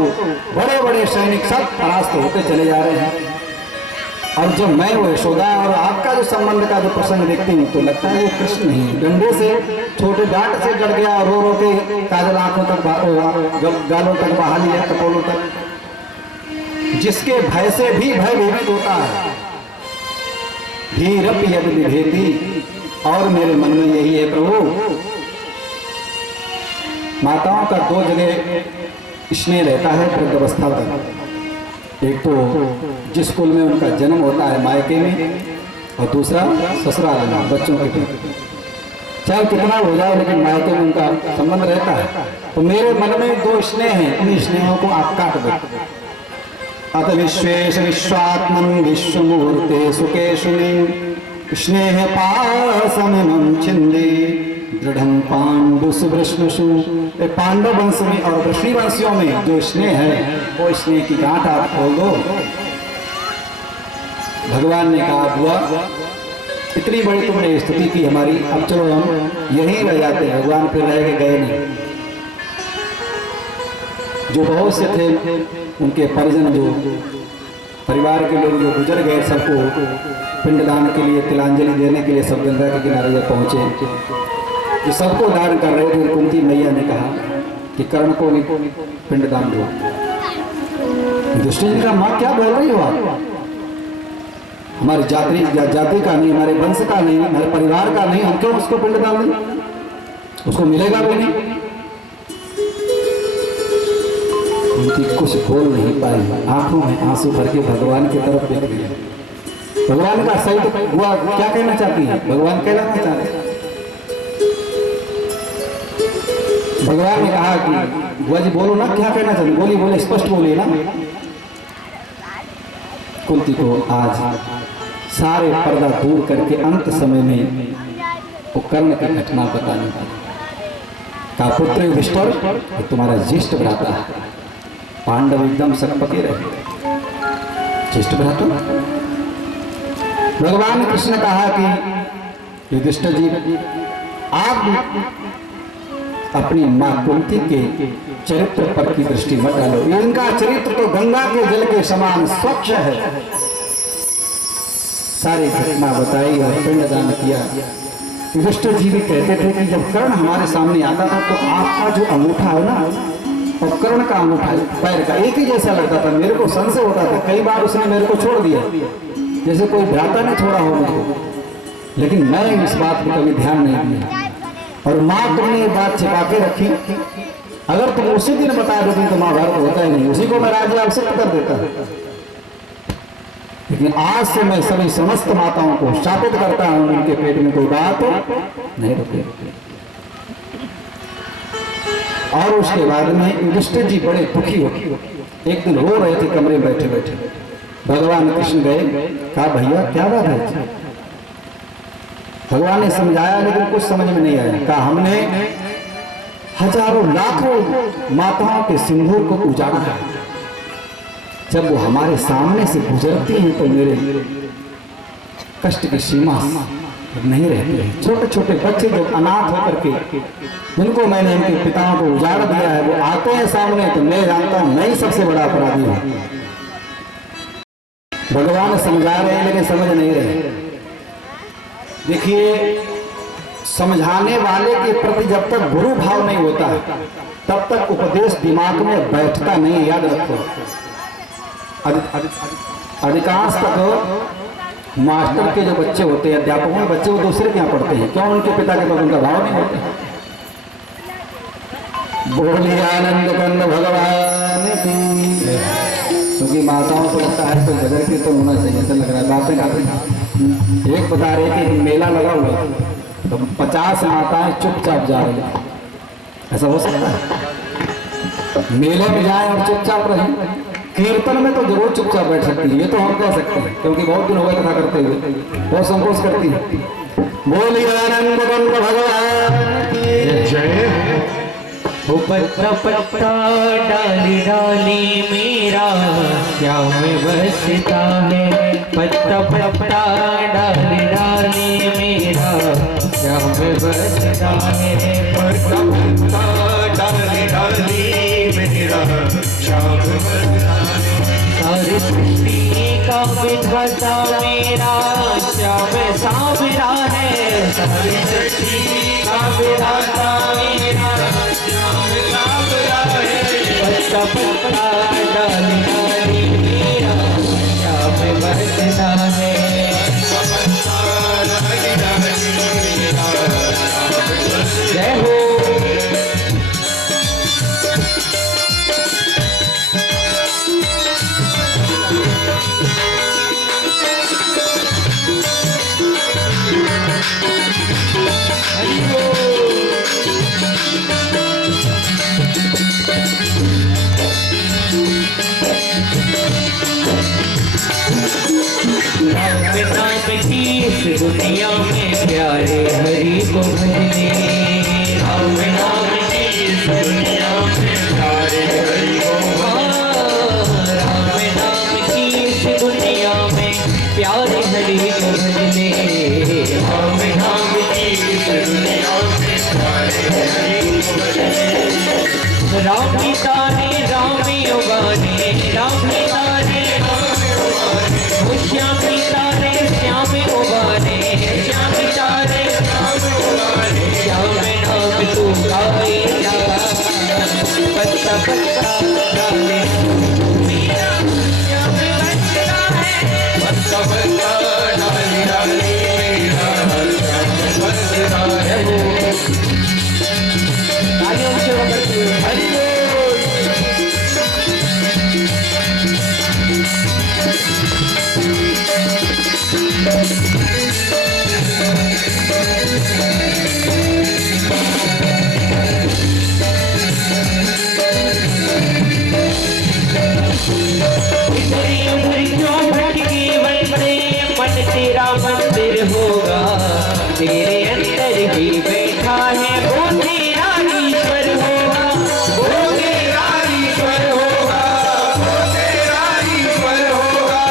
बड़े बड़े सैनिक सब परास्त होते चले जा रहे हैं, और जब मैं वो यशोदा और आपका जो संबंध का जो प्रसंग देखती हूँ तो लगता है वो कृष्ण ही डंडे से छोटे डांट से गड़ गया और रो रो के काजल आंखों तक गालों तक बहा लिया, कपोलों तक, जिसके भय से भी भय भीत होता है। धीरपि यदि विभेति। और मेरे मन में यही है प्रभु, माताओं का दो जगह स्नेह रहता है वृद्धावस्था तक। एक तो जिस कुल में उनका जन्म होता है मायके में, और दूसरा ससुराल में बच्चों के प्रति। चाहे कितना हो जाए लेकिन मायके में उनका संबंध रहता है। तो मेरे मन में दो स्नेह हैं, उन स्नेहों को आप काट दो। अत विश्वेश विश्वात्मन विश्वमूर्ते सुकेशु स्नेह पासमिमं छिन्दे दृढ़ं पांडुसु वृष्णुषु। पांडव वंश में और वृष्णि वंशियों में जो स्नेह है वो स्नेह की गांठ आप खोल दो। भगवान ने कहा बुआ इतनी बड़ी तुमने स्तुति की हमारी, अब चलो हम यहीं रह जाते हैं। भगवान फिर रह के गए नहीं। जो बहुत से थे उनके परिजन, जो परिवार के लोग जो गुजर गए, सबको पिंडदान के लिए, तिलांजलि देने के लिए सब गंगा के किनारे जब पहुंचे, जो सबको दान कर रहे थे, कुंती मैया ने कहा कि कर्ण को पिंडदान दो। दुष्ट जी का माँ क्या बोल रही हो आप? हमारी जाति का नहीं, हमारे वंश का नहीं, हमारे परिवार का नहीं, हम क्यों उसको पिंडदान दें? उसको मिलेगा भी नहीं। कुंती कुछ बोल नहीं पाई, आंखों में आंसू भर के भगवान की तरफ देख रही है। भगवान का सही तो हुआ, क्या कहना चाहती है? भगवान कहना चाहते हैं। भगवान ने कहा कि बुआ जी बोलो ना, क्या कहना चाहती? बोली बोले, स्पष्ट बोलिए ना। कुंती को आज सारे पर्दा दूर करके अंत समय में वो कर्ण की घटना बताने का पुत्र युधिष्ठिर तुम्हारा ज्येष्ठ भ्राता है। पांडव एकदम सकपके रहे। ज्येष्ठ भ्राता भगवान ने कृष्ण कहा कि युधिष्ठिर जी आप अपनी माँ कुंती के चरित्र पर की दृष्टि मत डालो। इनका चरित्र तो गंगा के जल के समान स्वच्छ है। सारी घटना बताई और पिंडदान किया। युधिष्ठिर जी भी कहते थे कि जब कर्ण हमारे सामने आता था तो आपका जो अंगूठा है ना और कर्ण का अंगूठा पैर का एक ही जैसा लगता था। मेरे को संशय होता था, कई बार उसने मेरे को छोड़ दिया जैसे कोई भ्राता ने छोड़ा हो मेरे को, लेकिन मैं इस बात पर कभी ध्यान नहीं दिया। और माँ तुमने ये बात छिपा के रखी, अगर तुम उसी दिन बता देती तो महाभारत होता ही नहीं, उसी को मैं राज्य अवसर कर देता। लेकिन आज से मैं सभी समस्त माताओं को शापित करता हूं, उनके पेट में कोई बात नहीं रुके। और उसके बाद में युधिष्ठिर जी बड़े दुखी हो, एक दिन रो रहे थे कमरे में बैठे बैठे। भगवान कृष्ण गए, कहा भैया क्या बात है? भगवान ने समझाया लेकिन कुछ समझ में नहीं आया। कहा हमने हजारों लाखों माताओं के सिंदूर को उजाड़ा है, जब वो हमारे सामने से गुजरती हैं तो मेरे कष्ट की सीमा नहीं रहती है। छोटे छोटे बच्चे जो अनाथ होकर के, जिनको मैंने उनके पिताओं को उजाड़ दिया है, वो आते हैं सामने तो मैं जानता हूं मैं ही सबसे बड़ा अपराधी हूं। भगवान समझा रहे हैं लेकिन समझ नहीं रहे। देखिए, समझाने वाले के प्रति जब तक गुरु भाव नहीं होता तब तक उपदेश दिमाग में बैठता नहीं, याद रखो। अधिकांश तक मास्टर के जो बच्चे होते हैं, अध्यापकों के बच्चे, वो दूसरे के यहाँ पढ़ते हैं। क्यों? उनके पिता के पास उनका भाव नहीं होता। बोलिए आनंद कंद भगवान की। क्योंकि माताओं को लगता है कोई भजन कीर्तन होना चाहिए, ऐसा लग रहा है। बातें काफी एक बता रहे थे कि मेला लगा हुआ तो 50 माताएं चुपचाप जा रही है। ऐसा हो सकता है? मेले में जाए और चुपचाप रहे, कीर्तन में तो जरूर चुपचाप बैठ सकती है, ये तो हम कह सकते हैं, क्योंकि बहुत दिन हो गए कथा करते हुए, बहुत संकोच करती है। बोलिए आनंद कंद भगवान की जय। पत्ता पत्ता डाली डाली मेरा श्याम बसता है, पत्ता पत्ता डाली डाली मेरा श्याम बसता है, पत्ता पत्ता डाली डाली मेरा श्याम बसता है। सारी सृष्टि का विधाता मेरा श्याम सावरा है, सारी सृष्टि का विधाता मेरा पत्ता पत्ता डाली डाली मेरा श्याम बसता है। जय हो। नाम की इस दुनिया में प्यारे हरि को भजने, राम नाम की इस दुनिया में प्यारे हरि को राम नाम की इस दुनिया में प्यारे हरि को भजने, राम नाम की इस दुनिया में प्यारे हरि को भजने। राम पिता ने राम उगाने, राम पिता ने श्याम पिता ने श्याम उगाने, श्याम पिता ने श्याम नाम तू गाए जा। पत्ता पत्ता डाले मेरा श्याम बसता है, पत्ता पत्ता डाली डाली मेरा श्याम बसता है। तालियों से बजाते हुए हरि बोल। मन तेरा मंदिर होगा, तेरे अंदर ही बैठा है वो तेरा ईश्वर होगा, वो तेरा ईश्वर होगा, वो तेरा ईश्वर होगा।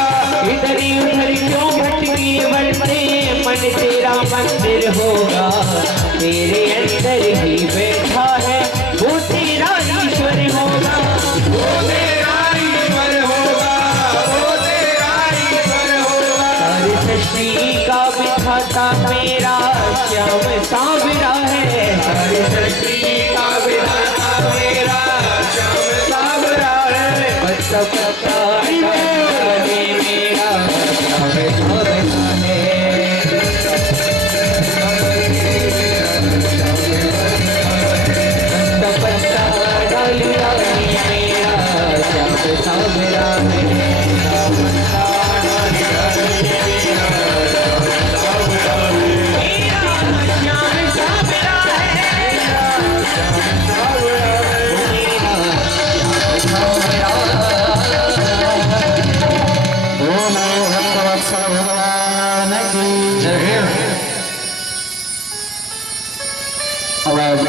इधर ही उधर क्यों भटकी बनते, मन तेरा मंदिर होगा, तेरे अंदर ही बैठा है का मेरा श्याम सावरा है, सारी सृष्टि का विधाता मेरा श्याम सावरा है। पत्ता पत्ता डाले मेरा श्याम सावरा है, पत्ता पत्ता डाले मेरा श्याम सावरा है।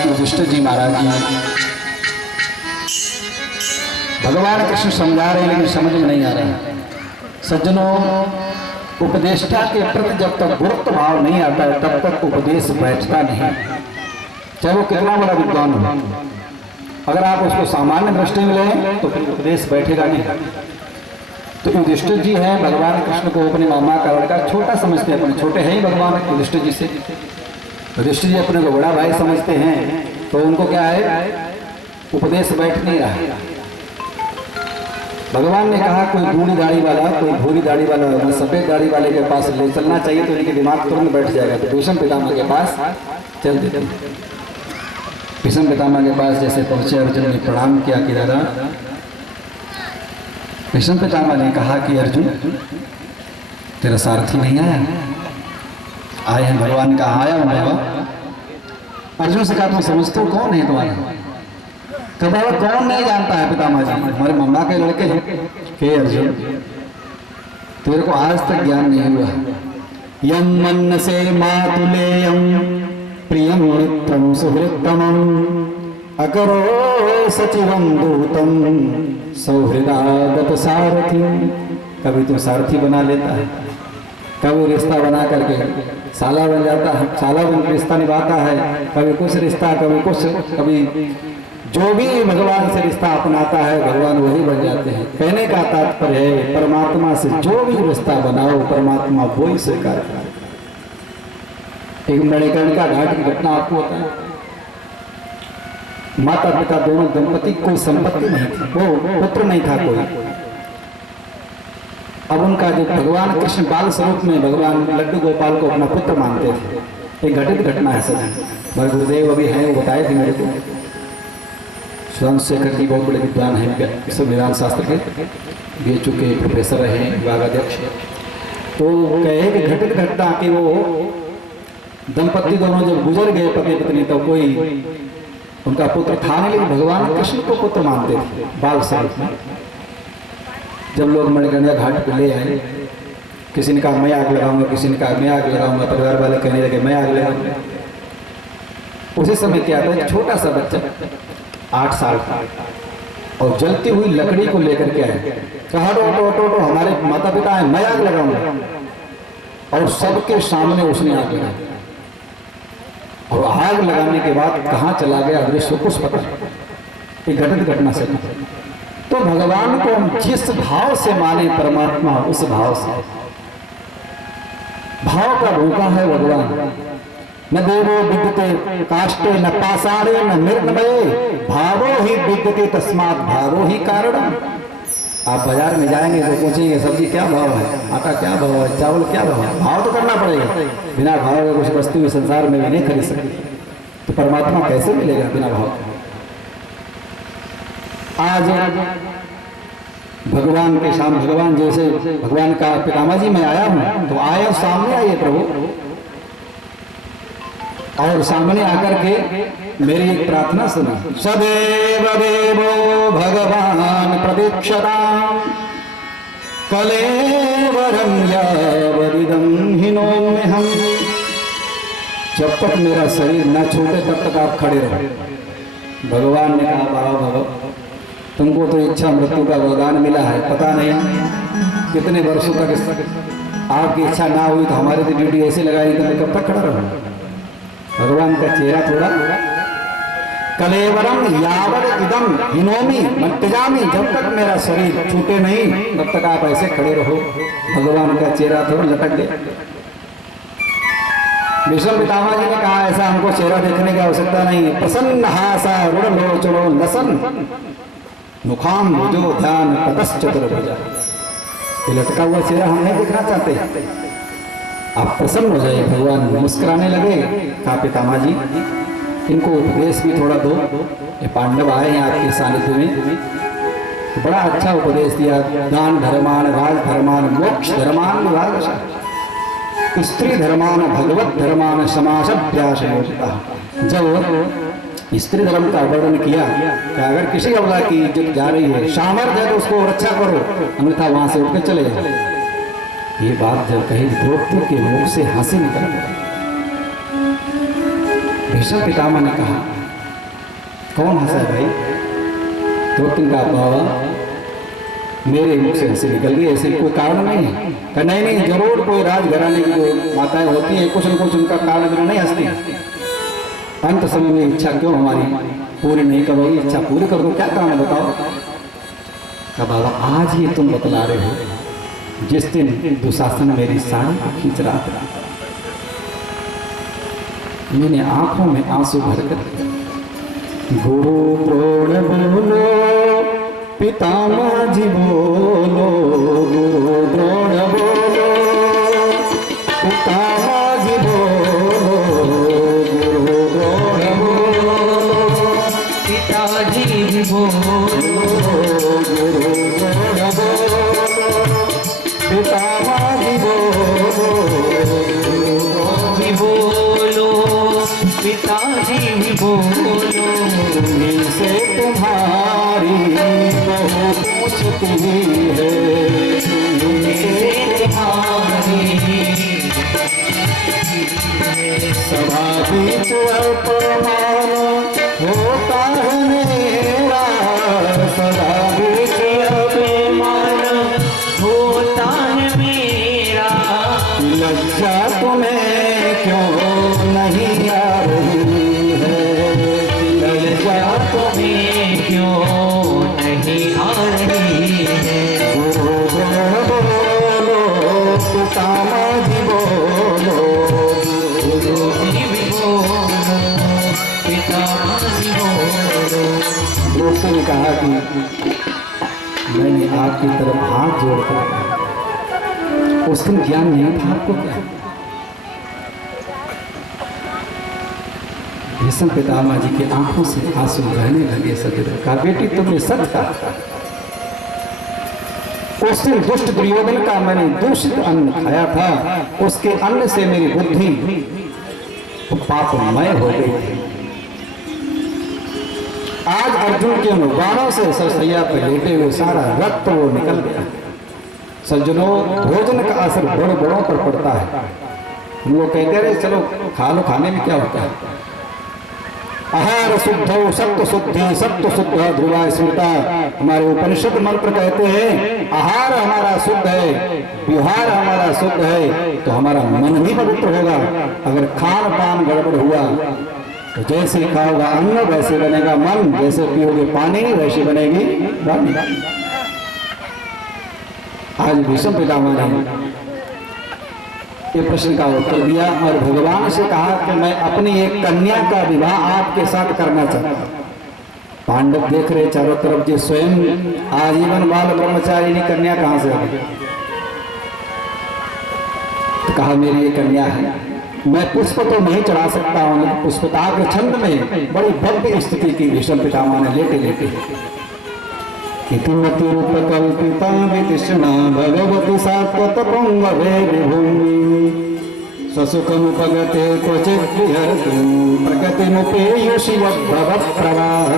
युधिष्ठिर जी महाराज जी भगवान कृष्ण समझा रहे हैं लेकिन समझ में नहीं आ रहा है। सज्जनों, उपदेष्टा के प्रति जब तक गुरुत्व भाव नहीं आता है तब तक उपदेश बैठता नहीं, चाहे वो कितना बड़ा विद्वान हो। अगर आप उसको सामान्य दृष्टि में लें तो फिर उपदेश बैठेगा नहीं। तो युधिष्ठिर जी हैं, भगवान कृष्ण को अपने मामा का लड़का छोटा समझते हैं, अपने छोटे हैं ही भगवान युधिष्ठिर जी से। युधिष्ठिर जी अपने को बड़ा भाई समझते हैं, तो उनको क्या है, उपदेश बैठ नहीं रहा। भगवान ने कहा कोई बूढ़ी दाढ़ी वाला, कोई भूरी दाढ़ी वाला, सफेद दाढ़ी वाले के पास ले चलना चाहिए तो इनके दिमाग तुरंत बैठ जाएगा। तो भीष्म पितामह के पास चल देते। भीष्म पितामह के पास जैसे पहुंचे, अर्जुन ने प्रणाम किया कि दादा। भीष्म पितामह ने कहा कि अर्जुन तेरा सारथी नहीं आया? आए हैं भगवान। कहा आया हूं बाबा। अर्जुन से कहा तुम समझते हो कौन है तुम्हारा? तो बाबा कौन नहीं जानता है पितामह जी, हमारे मम्मा के लड़के हैं। हे अर्जुन, तेरे को आज तक ज्ञान नहीं हुआ। यम मन से मातुलेयम प्रियम नित्यम सुहृतमम अकरो सचिवम दूतम सौहृदागत सारथी। कभी तो सारथी बना लेता है, कभी रिश्ता बना करके साला बन जाता है, साला बन रिश्ता निभाता है, कभी कुछ रिश्ता, कभी कुछ, कभी जो भी भगवान से रिश्ता अपनाता है भगवान वही बन जाते हैं। कहने का तात्पर्य है परमात्मा से जो भी रिश्ता बनाओ परमात्मा वही स्वीकार करे। एक मणिकर्णिका घाट की घटना आपको होता है। माता पिता दोनों दंपति कोई संपत्ति नहीं थी, वो पुत्र नहीं था कोई। अब उनका जो भगवान कृष्ण बाल स्वरूप में भगवान लड्डू गोपाल को अपना पुत्र मानते थे। एक घटित घटना है सर, मेरे गुरुदेव अभी हैं, वो बताए थे मेरे को। चंद्रशेखर जी बहुत बड़े विद्वान हैं, संविधान शास्त्र के BHU के प्रोफेसर रहे हैं, विभागाध्यक्ष। तो कहे कि घटित घटना कि वो दंपति दोनों जब गुजर गए पति पत्नी, तो कोई उनका पुत्र था नहीं, लेकिन भगवान कृष्ण को पुत्र मानते थे बाल स्वरूप में। जब लोग मणिकर्णिका घाट पर ले आए, किसी ने कहा मैं आग लगाऊंगा, किसी ने कहा मैं आग लगाऊंगा, परिवार वाले कहने लगे मैं आग लगाऊंगा। उसी समय क्या था, एक छोटा सा बच्चा 8 साल का और जलती हुई लकड़ी को लेकर के आए। कहा टो हमारे माता पिता है, मैं आग लगाऊंगा। और सबके सामने उसने आग लगाई और आग लगाने के बाद कहाँ चला गया दृश्य कुछ पता नहीं। घटित घटना से तो भगवान को हम जिस भाव से माने परमात्मा उस भाव से, भाव का भूखा है भगवान। न देवो विद्यते काष्टे न पाषाणे न मृण्मये भावो ही विद्यते तस्मात् भावो ही कारण। आप बाजार में जाएंगे तो पूछेंगे सब्जी क्या भाव है, आटा क्या भाव है, चावल क्या भाव है। भाव तो करना पड़ेगा, बिना भाव के कुछ वस्तु भी संसार में भी नहीं खरीद सकते। तो परमात्मा कैसे मिलेगा बिना भाव? आज भगवान के सामने, भगवान जैसे भगवान का पितामह जी मैं आया हूं तो आए सामने आइए प्रभु, और सामने आकर के मेरी एक प्रार्थना सुना। सदैव देवो भगवान प्रतीक्षता कलेवरम यावदिदं हिनोम्यहम्। जब तक मेरा शरीर न छूटे तब तक आप खड़े रहो। भगवान ने कहा बाबा तुमको तो इच्छा मृत्यु का वरदान मिला है, पता नहीं कितने वर्षों तक आपकी इच्छा ना हुई तो हमारी तो ड्यूटी ऐसे लगाई तो मैं कब तक खड़ा रहूं। भगवान का चेहरा थोड़ा कलेवरम यावद इदम हिनोमी मत्तजामी, जब तक मेरा शरीर छूटे नहीं तब तक आप ऐसे खड़े रहो। भगवान का चेहरा थोड़ा लटक गया। भीष्म पितामह जी ने कहा ऐसा हमको चेहरा देखने की आवश्यकता नहीं है। प्रसन्न हासा रुण लोचनो लसन मुखाम भुजो ध्यान ततश्चतुर्भुजा। ये लटका हुआ चेहरा हम नहीं देखना चाहते। आप प्रसन्न हो जाइए, भगवान मुस्कुराने लगे। कहा पितामह जी इनको उपदेश भी थोड़ा दो, ये पांडव आए हैं आपके सानिध्य में, बड़ा अच्छा उपदेश दिया। दान धर्मान राज धर्मान मोक्ष धर्मान विभाग स्त्री धर्मान भगवत धर्मान समासभ्यास योगिता। जब स्त्री धर्म का वर्णन किया कि अगर किसी अबला की इज्जत जा रही है, सामर्थ्य है तो उसको रक्षा करो, अन्यथा वहां से उठकर चले जाओ। ये बात जब कही द्रौपदी के मुख से हंसी निकल गई। भीष्म पितामह ने कहा कौन हंसा है भाई? द्रौपदी का बाबा मेरे मुख से हंसी निकल गई, ऐसे कोई कारण नहीं है। कहा नहीं जरूर कोई राजघराने की जो माताएं होती हैं कुछ न कुछ उनका कारण बिना नहीं हंसती। अंत समय में इच्छा क्यों हमारी पूरी नहीं करोगी? इच्छा पूरी कर दो, क्या कारण बताओ? कहा बाबा आज ये तुम बतला रहे हो जिस दिन दुशासन मेरी साड़ी खींच रहा था, मैंने आंखों में आंसू भरकर गुरु द्रोण बोलो पितामह जी बोलो, गुरु द्रोण बोलो पितामह जी बोलो, गुरु द्रोण बोलो पिताजी भी बोलो, गुरु द्रोण बोलो पितामह जी बोलो, भी बोलो पिताजी भी बोलो। तुम्हीं से तुम्हारी बहू पूछती है, तुम्हीं से तुम्हारी सभा बीच अपमान होता है मेरा, सभा बीच अपमान होता है मेरा। लज्जा तुम्हें क्यों नहीं आ रही है? लज्जा तुम्हें क्यों नहीं आ रही है? गुरु द्रोण बोलो पितामह जी बोलो, गुरु जी भी बोलो पिताजी बोलो। द्रौपदी ने कहा कि मैंने आपकी तरफ हाथ जोड़कर उस दिन ज्ञान नहीं था आपको क्या? भीष्म पितामह जी की आंखों से आंसू बहने लगे। सजन कहा बेटी तुमने सच कहा, उस दिन दुष्ट दुर्योधन का मैंने दूषित अन्न खाया था, उसके अन्न से मेरी बुद्धि पापमय हो गई थी। आज अर्जुन के बाणों से सरसैया पर लेटे हुए सारा रक्त वो निकल गया। सज्जनों भोजन का असर बड़ों बड़ों पर पड़ता है। हम लोग कहते रहे चलो खा लो, खाने में क्या होता है? आहार शुद्ध सत्व शुद्धि सत्व शुद्ध ध्रुवा स्मृता। हमारे उपनिषद मंत्र कहते हैं आहार हमारा शुद्ध है, व्यवहार हमारा शुद्ध है, तो हमारा मन भी पवित्र होगा। अगर खान पान गड़बड़ हुआ तो जैसे खाओगा अन्न वैसे बनेगा मन, जैसे पियोगे पानी वैसे बनेगी वाणी। आज भीष्म पितामह ने ये प्रश्न का उत्तर दिया और भगवान से कहा कि मैं अपनी एक कन्या का विवाह आपके साथ करना चाहता हूं। पांडव देख रहे चारों तरफ, जो स्वयं आजीवन बाल ब्रह्मचारिणी कन्या कहां से आ गई? तो कहा मेरी ये कन्या है, मैं पुष्प तो नहीं चढ़ा सकता हूं, लेकिन पुष्पताग्र छंद में बड़ी भव्य स्थिति की भीष्म पितामह ने लेटे लेटे इतिमति रूप कल्पिता वितृष्णा भगवती सात्वत पुंगवे विभूमि स्वसुखमुपगते क्वचित् विहरतु प्रकृतिमुपेयुषि भवप्रवाह।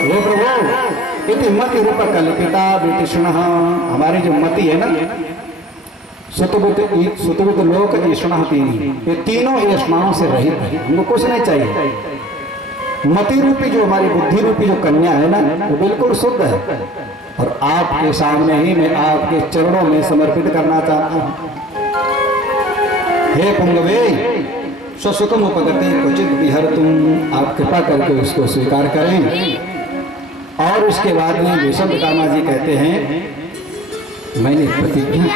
हे प्रभु इतिमति रूप कल्पिता वितृष्णा, हमारी जो मति है ना, सुतबुद्ध लोक ईष्णा तीन, ये तीनों ईष्णाओं से रहित है, हमको कुछ नहीं चाहिए। मति रूपी जो हमारी बुद्धि रूपी जो कन्या है ना, वो बिल्कुल शुद्ध है और आपके सामने ही मैं आपके चरणों में समर्पित करना चाहता हूं। हे पुंगवे स्वसुखम उपगते क्वचित् विहरतुम, आप कृपा करके उसको स्वीकार करें। और उसके बाद में भीष्म पितामह जी कहते हैं मैंने प्रतिज्ञा की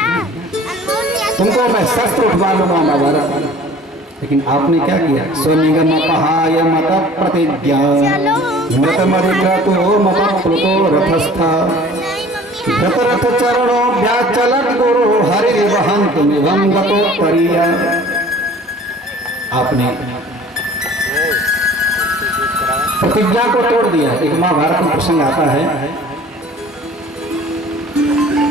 तुमको मैं शस्त्र उठवा लूंगा महाभारत, लेकिन आपने क्या किया? स्वनिगम पहाय मत प्रतिज्ञा मत मरिक्रतो मत प्लुतो रथस्था रथ रथ चरणो व्याचलत गुरु हरि वहंत निवम गतो परिया। आपने प्रतिज्ञा को तोड़ दिया। एक महाभारत में प्रसंग आता है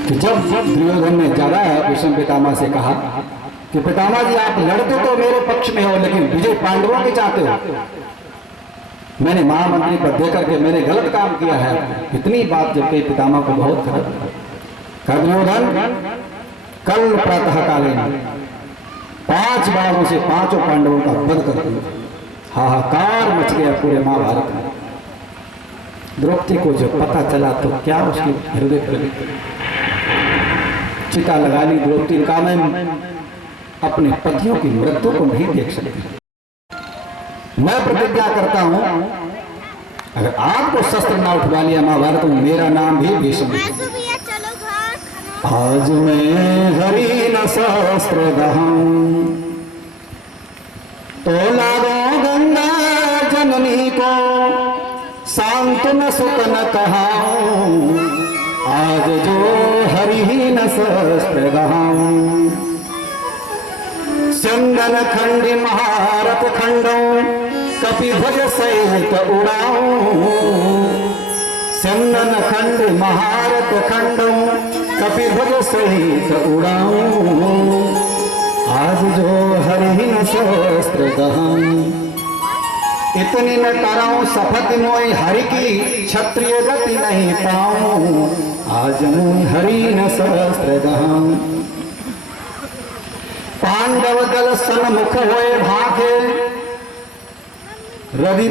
कि जब दुर्योधन ने ज्यादा भीष्म पितामह से कहा कि पितामह जी आप लड़ते तो मेरे पक्ष में हो लेकिन विजय पांडवों की चाहते हो, मैंने महामंत्री पर देकर के मैंने गलत काम किया है। इतनी बात जब कही पितामह को बहुत खराब। दुर्योधन कल प्रातः कालीन 5 बाणों से 5 पांडवों का वध कर दिया। हाहाकार मच गया पूरे महाभारत में। द्रौपदी को जब पता चला तो क्या उसके हृदय पर चिता लगा ली। द्रौपदी का मैं अपने पतियों की मृत्यु को नहीं देख सकती। मैं प्रतिज्ञा करता हूं अगर आपको शस्त्र ना उठवा लिया महाभारत में मेरा नाम भी भीष्म। आज मैं हरि न शस्त्र दहूं तो लागो गंगा जननी को शांत न सुत न कहाऊं। आज जो हरि न शस्त्र दहूं चंदन खंडी महारथ खंडों कपि ध्वज सहित उड़ाऊं। चंदन खंड महारथ खंडों कपि ध्वज सहित उड़ाऊं। आज जो हरि न शस्त्र दहूं इतनी न कराऊं शपथ मोई हरि की क्षत्रिय गति नहीं पाऊं। आज मोई हरि न शस्त्र दहूं। पांडव दल सन्मुख होए भागे रवि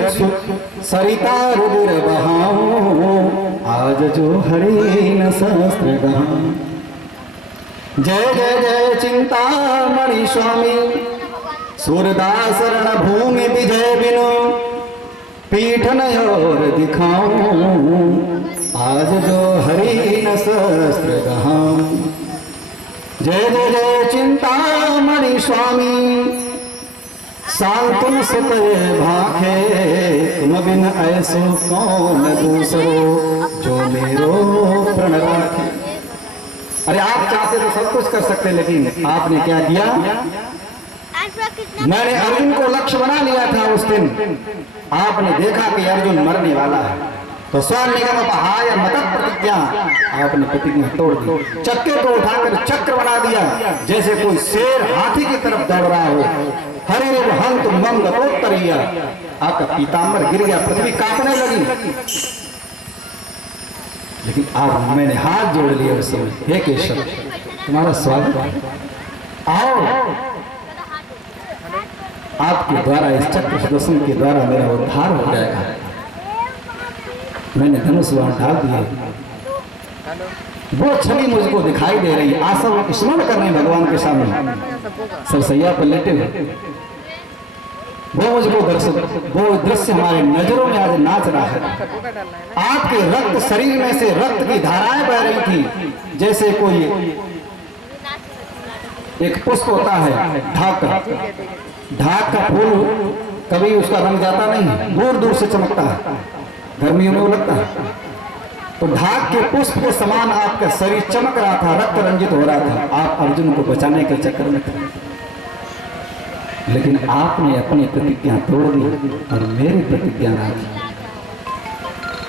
सरिता रुधिर बहाऊं। आज जो हरि न शस्त्र दहूं। जय जय जय चिंतामणि स्वामी सूरदास रण भूमि विजय बिनु पीठ नयोर दिखाऊं। आज जो हरि न शस्त्र दहूं। जय जय जय चिंतामणि स्वामी सांतन सुतये भाखे तुम बिन ऐसो कौन दूसरो जो मेरो प्रण राखे। अरे आप चाहते तो सब कुछ कर सकते लेकिन आपने क्या किया? मैंने अर्जुन को लक्ष्य बना लिया था उस दिन। आपने देखा कि अर्जुन मरने वाला है तो स्वनिगम पहाय मत प्रतिज्ञा आपने प्रतिज्ञा तोड़ दी। चक्के को उठाकर चक्र बना दिया जैसे कोई शेर हाथी की तरफ दौड़ रहा हो। हरि हंत मंग तोत्तरिया आपका पीताम्बर गिर गया, पृथ्वी कांपने लगी। लेकिन आप मैंने हाथ जोड़ लिया उस समय, हे केशव तुम्हारा स्वागत है, आओ आपके द्वारा इस चक्र सुदर्शन के द्वारा मेरा उद्धार हो जाएगा। मैंने धनुष बाण डाल दिए। वो छवि मुझको दिखाई दे रही। आसव स्मरण कर रहे भगवान के सामने सरसैया पर लेटे हुए। वो मुझको वो दृश्य हमारे नजरों में आज नाच रहा है। आपके रक्त शरीर में से रक्त की धाराएं बह रही थी जैसे कोई एक पुष्प होता है ढाक का फूल कभी उसका रंग जाता नहीं, दूर दूर से चमकता है, गर्मियों में लगता है। तो ढाक के पुष्प के समान आपका शरीर चमक रहा था, रक्त रंजित हो रहा था। आप अर्जुन को बचाने के चक्कर में थे, लेकिन आपने अपनी प्रतिज्ञा तोड़ दी और मेरी प्रतिज्ञा राखी।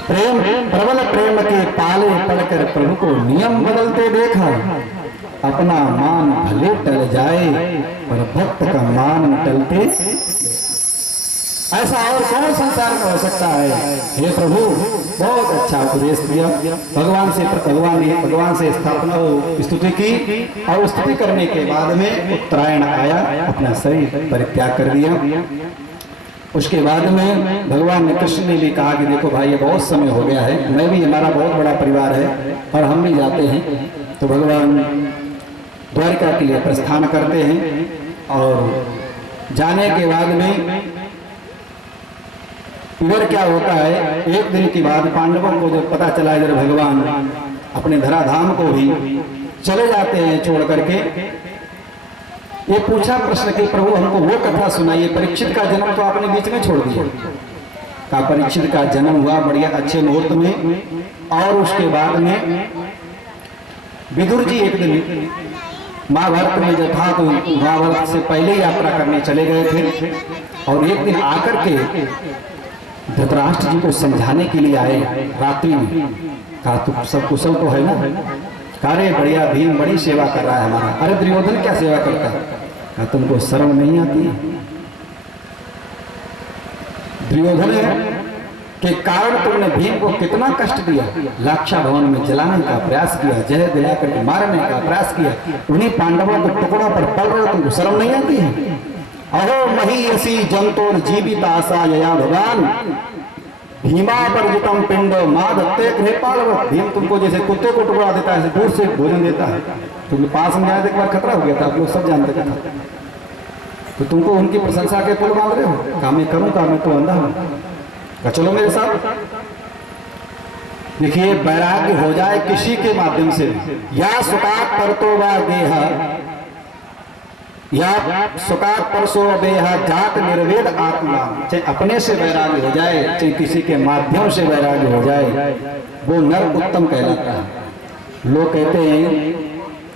प्रेम प्रबल प्रेम के पाले पड़कर प्रभु को नियम बदलते देखा। अपना मान भले टल जाए पर भक्त का मान टलते। ऐसा और कौन संसार में हो सकता है? हे प्रभु बहुत अच्छा उपदेश दिया। भगवान से स्थापना स्तुति की और स्तुति करने के बाद में उत्तरायण आया, अपना शरीर परित्याग कर दिया। उसके बाद में भगवान ने कृष्ण ने भी कहा कि देखो भाई ये बहुत समय हो गया है, मैं भी हमारा बहुत बड़ा परिवार है और हम भी जाते हैं। तो भगवान द्वारिका के लिए प्रस्थान करते हैं और जाने के बाद में इधर क्या होता है, एक दिन के बाद पांडवों को जब पता चला इधर भगवान अपने धराधाम को भी चले जाते हैं छोड़ करके, ये पूछा प्रश्न कि प्रभु हमको वो कथा सुनाइए, परीक्षित का जन्म तो आपने बीच में छोड़ दिया। का परीक्षित का जन्म हुआ बढ़िया अच्छे मुहूर्त में, और उसके बाद में विदुर जी एक दिन महाभारत में जो था तो महाभारत से पहले यात्रा करने चले गए थे, और एक दिन आकर के धृतराष्ट्र जी को समझाने के लिए आए रात्रि में। कहा तो सब कुशल तो है ना? अरे बढ़िया, भीम बड़ी सेवा कर रहा है हमारा। अरे दुर्योधन क्या सेवा करता है? कहा तुमको शर्म नहीं आती? दुर्योधन के कारण तुमने भीम को कितना कष्ट दिया, लाक्षा भवन में जलाने का प्रयास किया, जहर दिला करके मारने का प्रयास किया, उन्हीं पांडवों के टुकड़ों पर पड़ रहे, तुमको शर्म नहीं आती है? अहो महीयसी जंतोर जीवित आशा यया भगवान भीमा परिजितम पिंड माँ दत्ते कृपाल। भीम तुमको जैसे कुत्ते को टुकड़ा देता है, दूर से भोजन देता है, तुमके पास में जाए तो एक बार खतरा हो गया था, आप लोग सब जानते थे, तो तुमको उनकी प्रशंसा के पुल बांध रहे हो। काम करूँ काम तो अंधा हूँ। चलो मेरे साथ। देखिए वैराग्य हो जाए किसी के माध्यम से, या सुकात परतो वा देह, या सुकात परसो देह जात निर्वेद आत्मा। चाहे अपने से वैराग्य हो जाए, चाहे किसी के माध्यम से वैराग्य हो जाए, वो नर उत्तम कहलाता है। लोग कहते हैं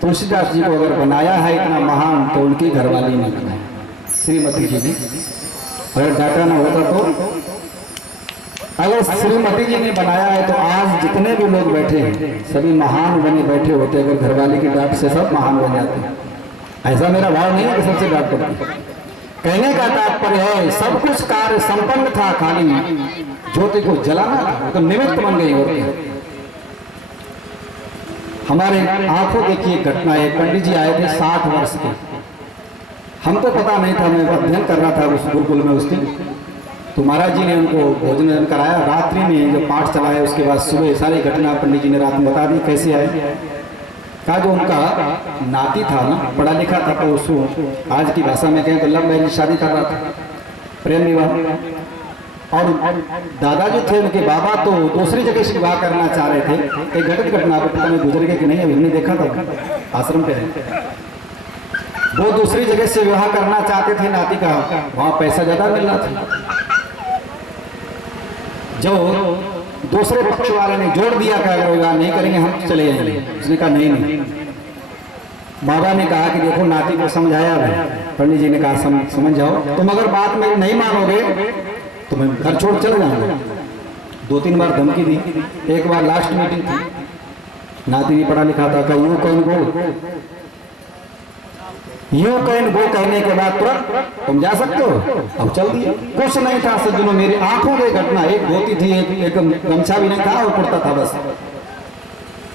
तुलसीदास जी को अगर बनाया है इतना महान तो उनकी घरवाली ने बनाया, श्रीमती जी ने। अगर डाटा ना होता तो, अगर श्रीमती जी ने बनाया है तो आज जितने भी लोग बैठे हैं सभी महान बने बैठे होते। अगर घरवाली की डांट से सब महान बन जाते हैं। ऐसा मेरा भाव नहीं है कि सबसे डांट पड़ती। कहने का तात्पर्य है सब कुछ कार्य संपन्न था, खाली ज्योति को जलाना था, तो निमित्त बन गई होती है। हमारे आंखों देखिए घटना है, पंडित जी आए थे 60 वर्ष के, हमको पता नहीं था, मैं अध्ययन कर रहा था उस गुरुकुल में उस दिन, तो महाराज जी ने उनको भोजन कराया। रात्रि में जो पाठ चलाया उसके बाद सुबह सारी घटना पंडित जी ने रात में बता दी कैसे आए। कहा जो उनका नाती था ना, पढ़ा लिखा था, तो उसको आज की भाषा में कहें तो लव मैरिज शादी कर रहा था, प्रेम विवाह। और दादा जो थे उनके बाबा तो दूसरी जगह से विवाह करना चाह रहे थे। एक घटित घटना आपको पता नहीं गुजर गए कि नहीं, अभी हमने देखा था आश्रम पे है। वो दूसरी जगह से विवाह करना चाहते थे नाती का, वहां पैसा ज्यादा मिल रहा था। जो दूसरे पक्ष वाले ने जोड़ दिया कि अगर विवाह नहीं करेंगे हम चले जाएंगे, उसने कहा नहीं। बाबा ने कहा कि देखो नाती को समझाया है, पंडित जी ने कहा समझ जाओ, तुम अगर बात मेरी नहीं मानोगे तो मैं घर छोड़ चले जाऊंगा। 2-3 बार धमकी दी। एक बार लास्ट मीटिंग थी, नाती भी पढ़ा लिखा था, कहा यूं कौन गो, यूं कहीं वो कहने के बाद तुरंत तुम जा सकते हो। अब चल दिया, कुछ नहीं था सज्जनों, मेरी आंखों में घटना। एक धोती थी, एक गमछा भी नहीं था और कुर्ता था, बस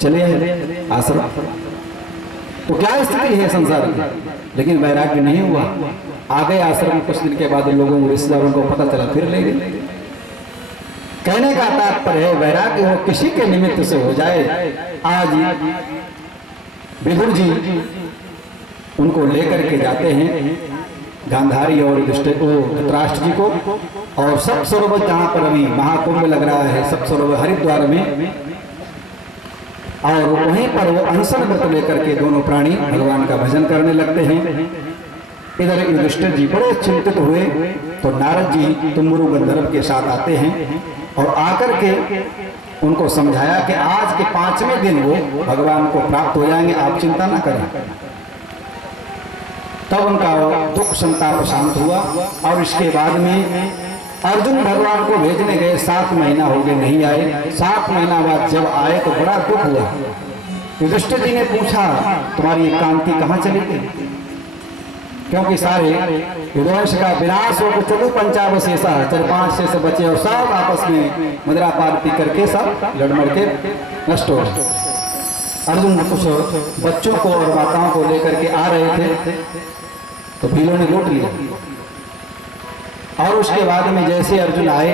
चले आश्रम। तो क्या स्थिति है संसार की, लेकिन वैराग्य नहीं हुआ। आ गए आश्रम, कुछ दिन के बाद लोगों को रिश्तेदारों को पता चला, फिर ले गए। कहने का तात्पर्य है वैराग्य हो किसी के निमित्त से हो जाए। आज विदुर जी उनको लेकर के जाते हैं गांधारी और धृतराष्ट्र जी को, और सब सरोवर जहां पर अभी महाकुंभ लग रहा है, सब सरोवर हरिद्वार में, और वहीं पर वो अनशन व्रत लेकर के दोनों प्राणी भगवान का भजन करने लगते हैं। इधर युधिष्ठिर जी बड़े चिंतित हुए, तो नारद जी तुमुरु गंधर्व के साथ आते हैं और आकर के उनको समझाया कि आज के 5वें दिन वो भगवान को प्राप्त हो जाएंगे, आप चिंता ना करें। तब उनका दुख संताप शांत हुआ। और इसके बाद में अर्जुन भगवान को भेजने गए, 7 महीना हो गए नहीं आए। 7 महीना बाद जब आए तो बड़ा दुख हुआ। युधिष्ठिर जी ने पूछा तुम्हारी ये कांति कहाँ चली गई, क्योंकि सारे यदुवंश का विनाश हो, चलो 5 शेषा 4-5 शेष बचे और सब आपस में मदिरा पान पी करके सब लड़मड़ के नष्ट हो गए। अर्जुन कुछ बच्चों को और माताओं को लेकर के आ रहे थे, तो भीलों ने लूट लिया। और उसके बाद में जैसे अर्जुन आए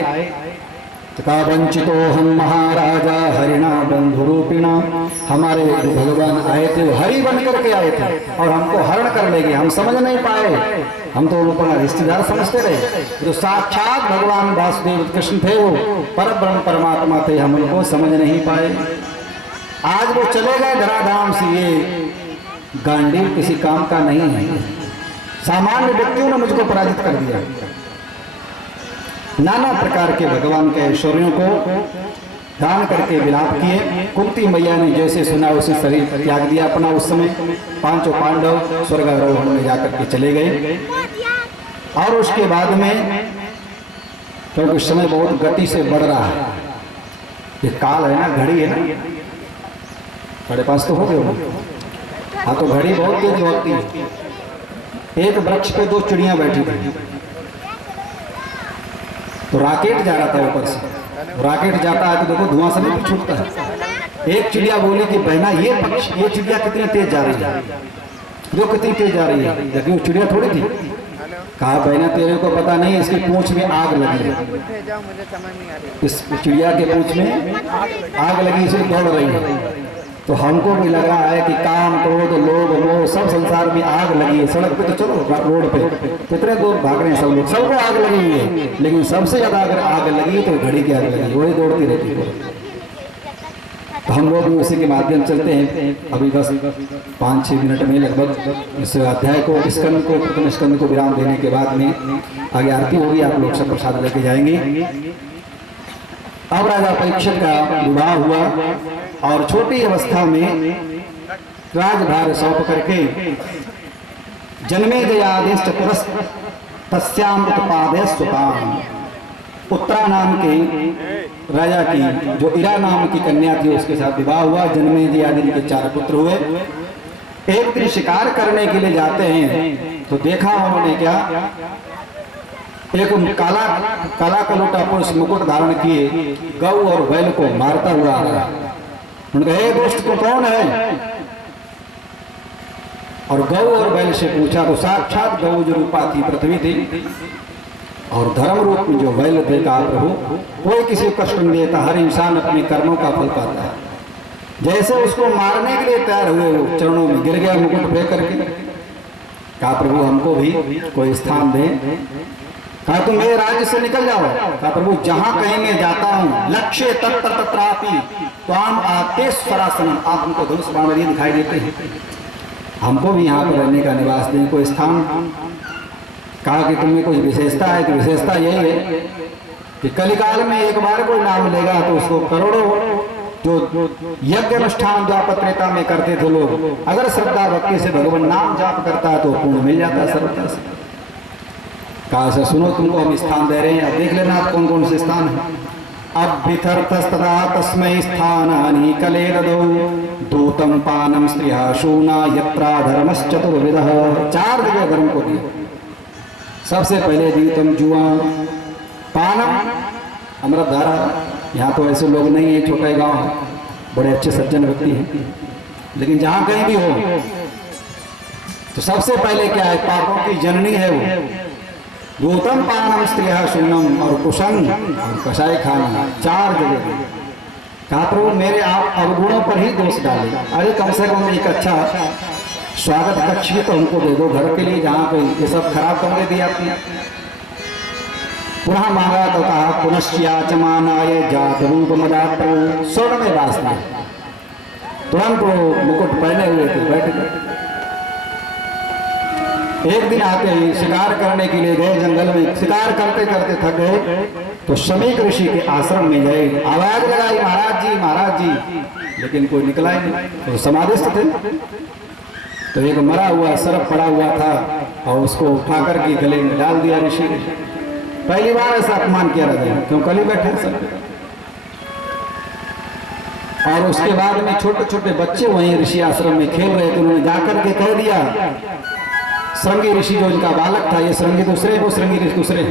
तो कहा वंचितो हम महाराजा हरिणा बंधु रूपिणा, हमारे भगवान आए थे वो हरि बन करके आए थे और हमको हरण कर ले गए, हम समझ नहीं पाए, हम तो उनको रिश्तेदार समझते रहे। जो साक्षात भगवान वासुदेव कृष्ण थे वो परब्रह्म परमात्मा थे, हम उनको समझ नहीं पाए। आज वो चले गए धराधाम से, ये गांडीव किसी काम का नहीं है। सामान्य व्यक्तियों ने मुझको पराजित कर दिया। नाना प्रकार के भगवान के ऐश्वर्यों को दान करके विलाप किए। कुंती मैया ने जैसे सुना उसे शरीर त्याग दिया अपना। उस समय पांचों पांडव स्वर्गारोहण में जाकर के चले गए। और उसके बाद में, क्योंकि समय बहुत गति से बढ़ रहा है, ये काल है ना, घड़ी है ना, बड़े पास तो हो गए। हाँ, तो घड़ी बहुत तेज होती है। एक वृक्ष पे दो चिड़ियां बैठी थी, तो राकेट जा रहा था ऊपर से। राकेट जाता है तो देखो धुआं से नहीं छूटता है। एक चिड़िया बोली कि बहना ये चिड़िया कितनी तेज जा रही है, जो कितनी तेज जा रही है, लेकिन वो चिड़िया थोड़ी थी। कहा बहना तेरे को पता नहीं, इसकी पूंछ में आग लगी है, इस चिड़िया के पूंछ में आग लगी, इसलिए दौड़ रही है। तो हमको भी लग रहा है कि काम, क्रोध, लोभ, मोह सब संसार में आग लगी है। सड़क पे तो चलो, रोड पे कितने लोग भाग रहे हैं, सब लोग, सबको आग लगी हुई है, लेकिन सबसे ज्यादा अगर आग लगी तो घड़ी की आग लगी, वही दौड़ती रहती है। तो हम लोग भी उसी के माध्यम चलते हैं। अभी बस 5-6 मिनट में लगभग इस अध्याय को, स्कंद को, प्रथम स्कंद को विराम देने के बाद में आगे आरती होगी, आप लोग सब प्रसाद लेके जाएंगे। अब राजा परीक्षित का विवाह हुआ और छोटी अवस्था में राजभार सौंप करके जन्मेजयादेश चतुरस तस्यामृतपादे स्वपाम, उत्तरा नाम के राजा की जो इरा नाम की कन्या थी उसके साथ विवाह हुआ। जन्मेजयादि के 4 पुत्र हुए। एक दिन शिकार करने के लिए जाते हैं तो देखा उन्होंने क्या, एक काला कलूटा पुरुष मुकुट धारण किए गौ और बैल को मारता हुआ आ रहा। उन्होंने कहा, हे दोस्त को कौन है? और गौ और बैल से पूछा तो साक्षात गौ जो रूपा थी पृथ्वी थी, और धर्म रूप में जो बैल थे। कहा प्रभु कोई किसी को कष्ट नहीं देता, हर इंसान अपने कर्मों का फल पाता है। जैसे उसको मारने के लिए तैयार हुए वो चरणों में गिर गया मुकुट फेंक करके। कहा प्रभु हमको भी कोई स्थान दे। कहा तुम मेरे राज्य से निकल जाओ। कहा प्रभु जहां कहीं मैं जाता हूं लक्ष्य तत्र तत्रापि त्वाम आतेश्वरासनम, आप हमको धनुष बाण लिए दिखाई देते हैं, हमको भी यहाँ पर रहने का निवास दें, कोई स्थान। कहा कि तुम्हें कोई विशेषता है? कि विशेषता यही है कि कलिकाल में एक बार कोई नाम लेगा तो उसको करोड़ों जो यज्ञ अनुष्ठान द्वापर त्रेता में करते थे लोग, अगर श्रद्धा भक्ति से भगवान नाम जाप करता है तो पुण्य मिल जाता है सरलता से। कहा से सुनो तुमको हम स्थान दे रहे हैं, अब देख लेना आप कौन कौन से स्थान है। अभ्यर्थस्तदा तस्मै स्थानानि कले ददौ दूतम पानम स्त्रिया शूना यत्रा धर्मश्चतुर्विधः, 4 जगह धर्म को दिया। सबसे पहले दूतम जुआ, पानम अमृतधारा। यहाँ तो ऐसे लोग नहीं है, छोटे गांव है, बड़े अच्छे सज्जन व्यक्ति हैं, लेकिन जहाँ कहीं भी हो तो सबसे पहले क्या है, पापों की जननी है वो। दूतम पानम स्त्रिया शूनम और कुशन और कषाय खाना, 4 जगह। कहा प्रभु मेरे आप अवगुणों पर ही दोष डाले, अरे कम से कम एक अच्छा स्वागत कक्ष भी तो हमको दे दो घर के लिए, जहाँ पे ये सब खराब कमरे दिया आपने। पुनः मांगा तो कहा पुनश्चाचमानाय जात रूप मदात, स्वर्ण में वास में तुरंत वो मुकुट पहने हुए थे बैठ गए। एक दिन आते ही शिकार करने के लिए गए जंगल में, शिकार करते करते थक गए तो शमीक ऋषि के आश्रम में गए, आवाज लगाई महाराज जी, लेकिन कोई निकला ही नहीं, तो समाधिस्थ थे। तो एक मरा हुआ सर्प पड़ा हुआ था और उसको उठा करके गले में डाल दिया ऋषि ने। पहली बार ऐसा अपमान किया रहता, क्यों कल ही बैठे सब। और उसके बाद में छोटे छोटे बच्चे वहीं ऋषि आश्रम में खेल रहे थे, उन्होंने जाकर के कह दिया, श्रृंगी ऋषि जो इनका बालक था, ये श्रृंगी दूसरे, वो श्रृंगी ऋषि दूसरे।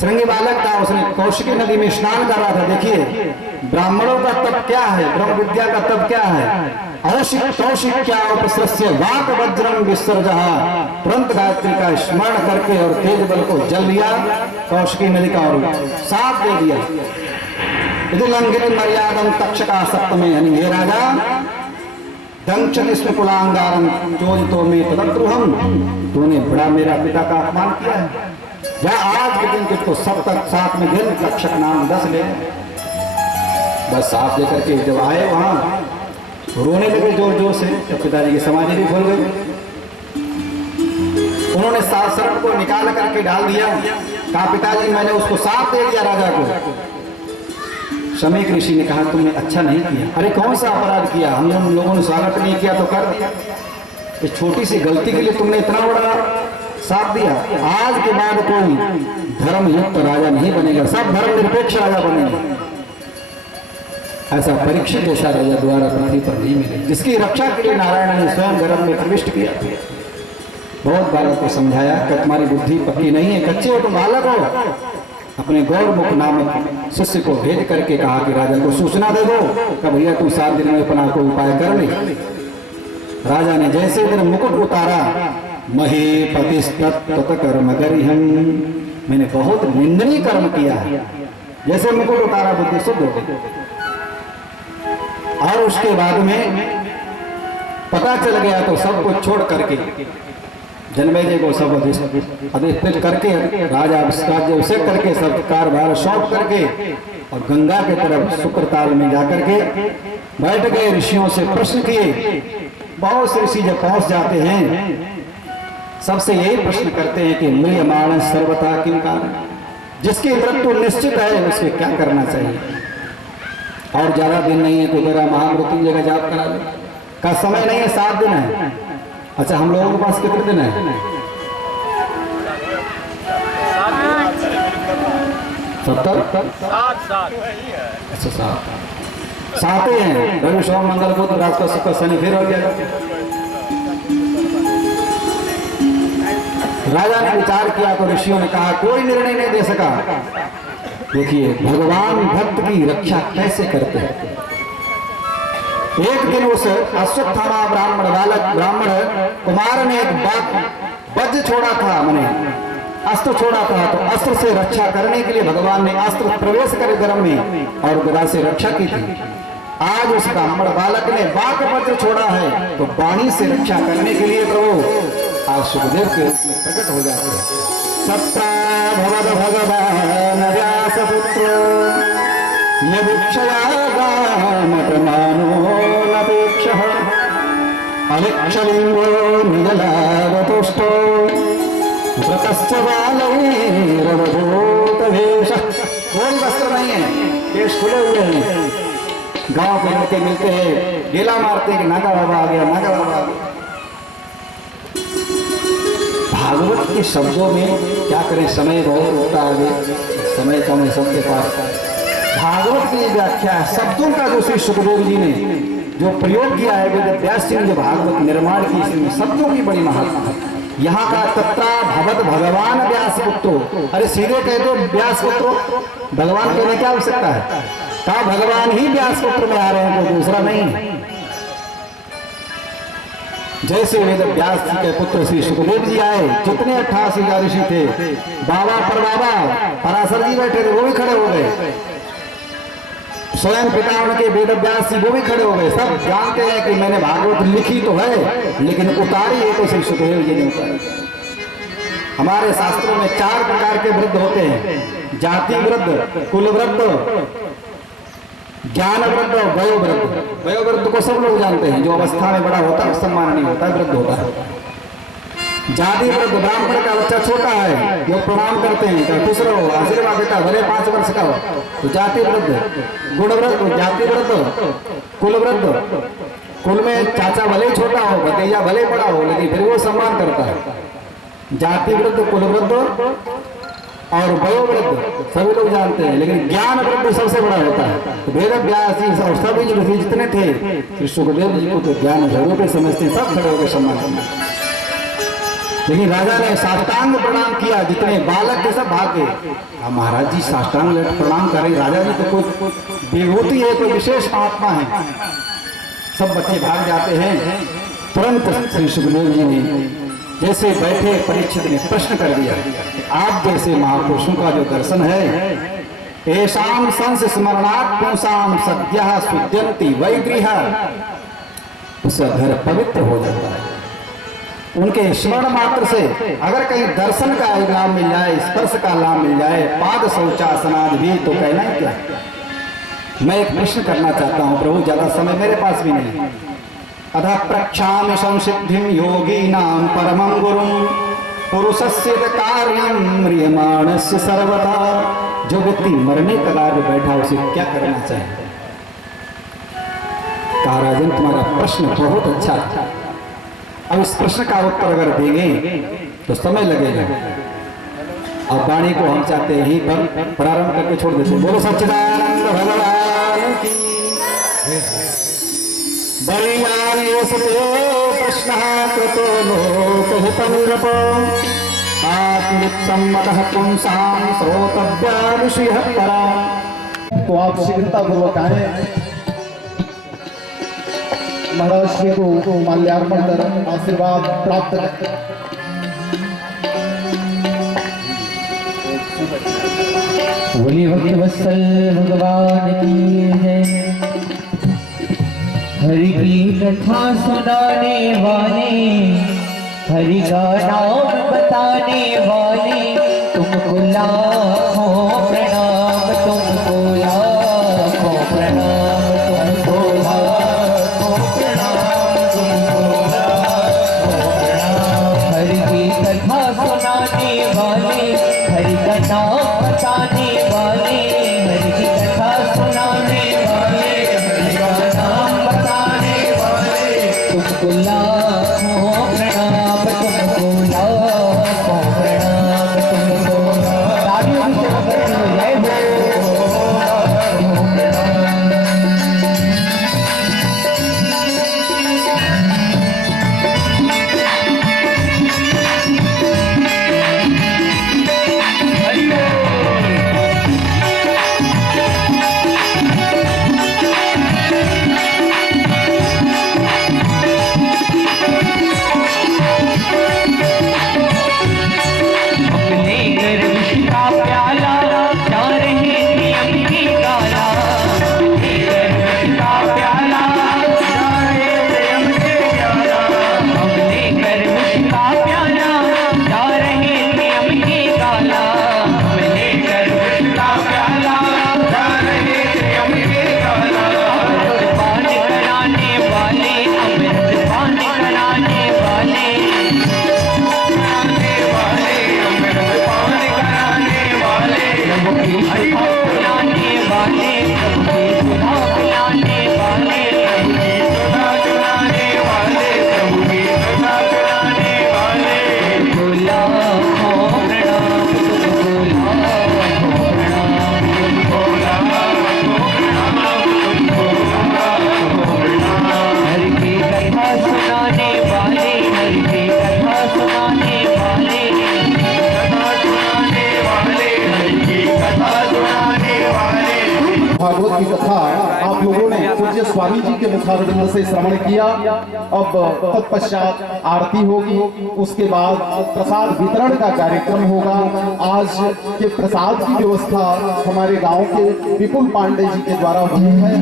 श्रृंगी बालक था, उसने कौशिकी नदी में स्नान कर रहा था। देखिए ब्राह्मणों का तप क्या है, ब्रह्म विद्या का तप क्या है। वाक वज्रम विसर्जहा, तुरंत गायत्री का स्मरण करके और तेज बल को जल लिया कौशिकी नदी का और साफ दे दिया। यदि लंघित मर्यादम तक्षका सप्तमे, यानी हे राजा दंक्षति कुलांगारम चोदितो में तदद्रुहम, तूने बड़ा मेरा पिता का अपमान किया है, या आज के दिन तुझको सब तक 7 में दिन तक्षक नाम 10 ले। बस साफ लेकर के जब आए वहां रोने लगे जोर जोर से, तो पिताजी की समाधि भी खोल गई। उन्होंने सर्प को निकाल करके डाल दिया। कहा पिताजी मैंने उसको साफ दे दिया राजा को। शमीक ऋषि ने कहा तुमने अच्छा नहीं किया। अरे कौन सा अपराध किया, हम लोगों ने स्वागत नहीं किया तो कर दिया। इस छोटी सी गलती के लिए तुमने इतना बड़ा साथ दिया। आज के बाद कोई धर्मयुक्त राजा नहीं बनेगा, सब धर्मनिरपेक्ष राजा बनेंगे। ऐसा परीक्षित जैसा राजा द्वारा पृथ्वी पर नहीं मिले, जिसकी रक्षा के लिए नारायण ने स्वयं गर्भ में प्रविष्ट किया। बहुत बालक को समझाया कि तुम्हारी बुद्धि पक्की नहीं है, कच्चे हो तुम, बालक हो। अपने गौरमुख नामक शिष्य को भेज करके कहा कि राजा को सूचना दे दो कि भैया तू 7 दिन में अपना कोई उपाय कर ले। राजा ने जैसे दिन मुकुट उतारा, महीपतिस्तत् कर्म गरिहं, मैंने बहुत निंदनीय कर्म किया है। जैसे मुकुट उतारा बुद्धि शुद्ध हो गई। और उसके बाद में पता चल गया तो सब कुछ छोड़ करके जनमेजय को सब अधिष्ठित करके राजा अभिषेक करके सब कारभार सौंप करके और गंगा के तरफ शुक्रताल में जाकर के बैठ गए। ऋषियों से प्रश्न किए। बहुत से ऋषि जब पहुंच जाते हैं सबसे यही प्रश्न करते हैं कि म्रियमाण सर्वथा किम कारण, जिसकी मृत्यु निश्चित है उसके क्या करना चाहिए। और ज्यादा दिन नहीं है तो मेरा महामृत्युंजय का जाप करा दो। का समय नहीं है, 7 दिन है। अच्छा हम लोगों के पास कितने दिन है? 70? अच्छा 7 ही हैं। रवि सोम मंगल बुध बृहस्पति शुक्र शनि फिर हो गया। राजा ने विचार किया तो ऋषियों ने कहा कोई निर्णय नहीं दे सका। देखिए भगवान भक्त की रक्षा कैसे करते हैं। एक दिन उस अश्वत्थामा ब्राह्मण कुमार ने एक वज्र छोड़ा था, मैंने अस्त्र छोड़ा था, तो अस्त्र से रक्षा करने के लिए भगवान ने अस्त्र प्रवेश करे धर्म में और गदा से रक्षा की थी। आज उस ब्राह्मण बालक ने वाक वज्र छोड़ा है तो वाणी से रक्षा करने के लिए प्रभु आज सुखदेव के रूप में प्रकट हो जाते हैं। सत्ता भवद भगवान व्यासपुत्र यदीक्षया गामतमानो नपेक्षः अलिक्षलिंगो निजलावतुष्टो व्रतश्च बालैरवभूतवेशः। कोई वस्त्र नहीं है, केश खुले हुए हैं। गांव के लड़के मिलते हैं, गेला मारते हैं कि नागा बाबा आ गया, नागा बाबा आ गया। भागवत के शब्दों में क्या करें, समय बहुत होता है, समय कम है सबके पास। भागवत की व्याख्या है शब्दों का जो श्री सुखदेव जी ने जो प्रयोग किया है, वेद व्यास जी ने जो भागवत निर्माण की, इसमें शब्दों की बड़ी महत्ता है। यहाँ का तत्रा भगवत भगवान व्यास पुत्रो, अरे सीधे कह दो व्यास पुत्रो, भगवान कहने क्या आवश्यकता है। कहा भगवान ही व्यास पुत्र में आ रहे हैं, कोई दूसरा नहीं है। जैसे वेद व्यास जी के पुत्र श्री सुखदेव जी आए, जितने 88 ऋषि थे, बाबा पर बाबा पराशर जी बैठे थे वो भी खड़े हो गए। स्वयं पिता उनके वेद व्यास जी वो भी खड़े हो गए। सब जानते हैं कि मैंने भागवत लिखी तो है लेकिन उतारी है तो श्री सुखदेव जी ने उतारी। हमारे शास्त्रों में 4 प्रकार के वृद्ध होते हैं, जाति वृद्ध, कुल वृद्ध, ज्ञान वृद्ध और वयोवृद्ध। वयोवृद्ध को सब लोग जानते हैं, जो अवस्था में बड़ा होता है सम्मान नहीं होता, वृद्ध होता है। जाति वृद्ध, ब्राह्मण का बच्चा छोटा है, वो प्रणाम करते हैं, तो खुश रहो, आशीर्वाद देता, भले 5 वर्ष का हो, तो जाति वृद्ध। गुण वृद्ध, जाति वृद्ध, कुल वृद्ध, कुल में चाचा भले ही छोटा हो, भतीजा भले बड़ा हो, लेकिन फिर वो सम्मान करता है। जाति वृद्ध, कुल वृद्ध और वयोवृद्ध सभी लोग जानते हैं, लेकिन ज्ञान वृद्ध सबसे बड़ा होता है। तो वेद व्यास जी और सभी जो ऋषि जितने थे, श्री सुखदेव जी को तो ज्ञान स्वरूप समझते, सब खड़े होकर सम्मान करते। लेकिन राजा ने साष्टांग प्रणाम किया, जितने बालक थे सब भाग गए। महाराज जी साष्टांग प्रणाम करें, राजा जी तो कोई विभूति है, कोई विशेष महात्मा है। सब बच्चे भाग जाते हैं। तुरंत श्री सुखदेव जी ने जैसे बैठे परीक्षित ने प्रश्न कर दिया, आप जैसे महापुरुषों का जो दर्शन है, एषाम संस स्मरणात् पुंसाम सद्यः शुद्ध्यन्ति वैगृह, उसका घर पवित्र हो जाता है। उनके स्मरण मात्र से अगर कहीं दर्शन का लाभ मिल जाए, स्पर्श का लाभ मिल जाए, पाद शौचासनादि भी, तो कहना है क्या। मैं एक प्रश्न करना चाहता हूँ प्रभु, ज्यादा समय मेरे पास भी नहीं है। अतः प्रक्षामि संसिद्धिं योगीनां परमं गुरुं पुरुषस्य कार्यं म्रियमाणस्य सर्वदा। जो व्यक्ति मरने कगार में बैठा उसे क्या करना चाहिए? कहा राजन तुम्हारा प्रश्न बहुत अच्छा था, अब इस प्रश्न का उत्तर अगर देंगे तो समय लगेगा और वाणी को हम चाहते हैं यहीं पर प्रारंभ करके छोड़ देते। बोलो सच्चिदानंद भगवान की। बलियाने सतो प्रश्नः कृतो लोकहितं नृपो आत्मसम्मतः पुंसां श्रोतव्या ऋषिः परा। तो आप शीघ्रता पूर्वक आए, महाराज श्री को माल्यार्पण कर आशीर्वाद प्राप्त करें। बोली भक्त वत्सल भगवान की जय। हरि की कथा सुनाने वाले, हरि का नाम बताने वाले, तुमको लाखों प्रणाम, तुमको लाखों प्रणाम, तुमको लाखों प्रणाम, तुमको लाखों प्रणाम। हरि की कथा सुनाने वाले, हरि का नाम बताने वाले, हरि की कथा सुनाने वाले, हरि का नाम बताने वाले, तुमको लाखों प्रणाम, तुमको लाखों प्रणाम, तुमको तालियों से करते हुए जय हो लाखों प्रणाम। भागवत की कथा आप लोगों ने पूज्य स्वामी जी के मुखारविंद से श्रवण किया। अब तत्पश्चात आरती होगी, उसके बाद प्रसाद वितरण का कार्यक्रम होगा। आज के प्रसाद की व्यवस्था हमारे गांव के विपुल पांडे जी के द्वारा हुई है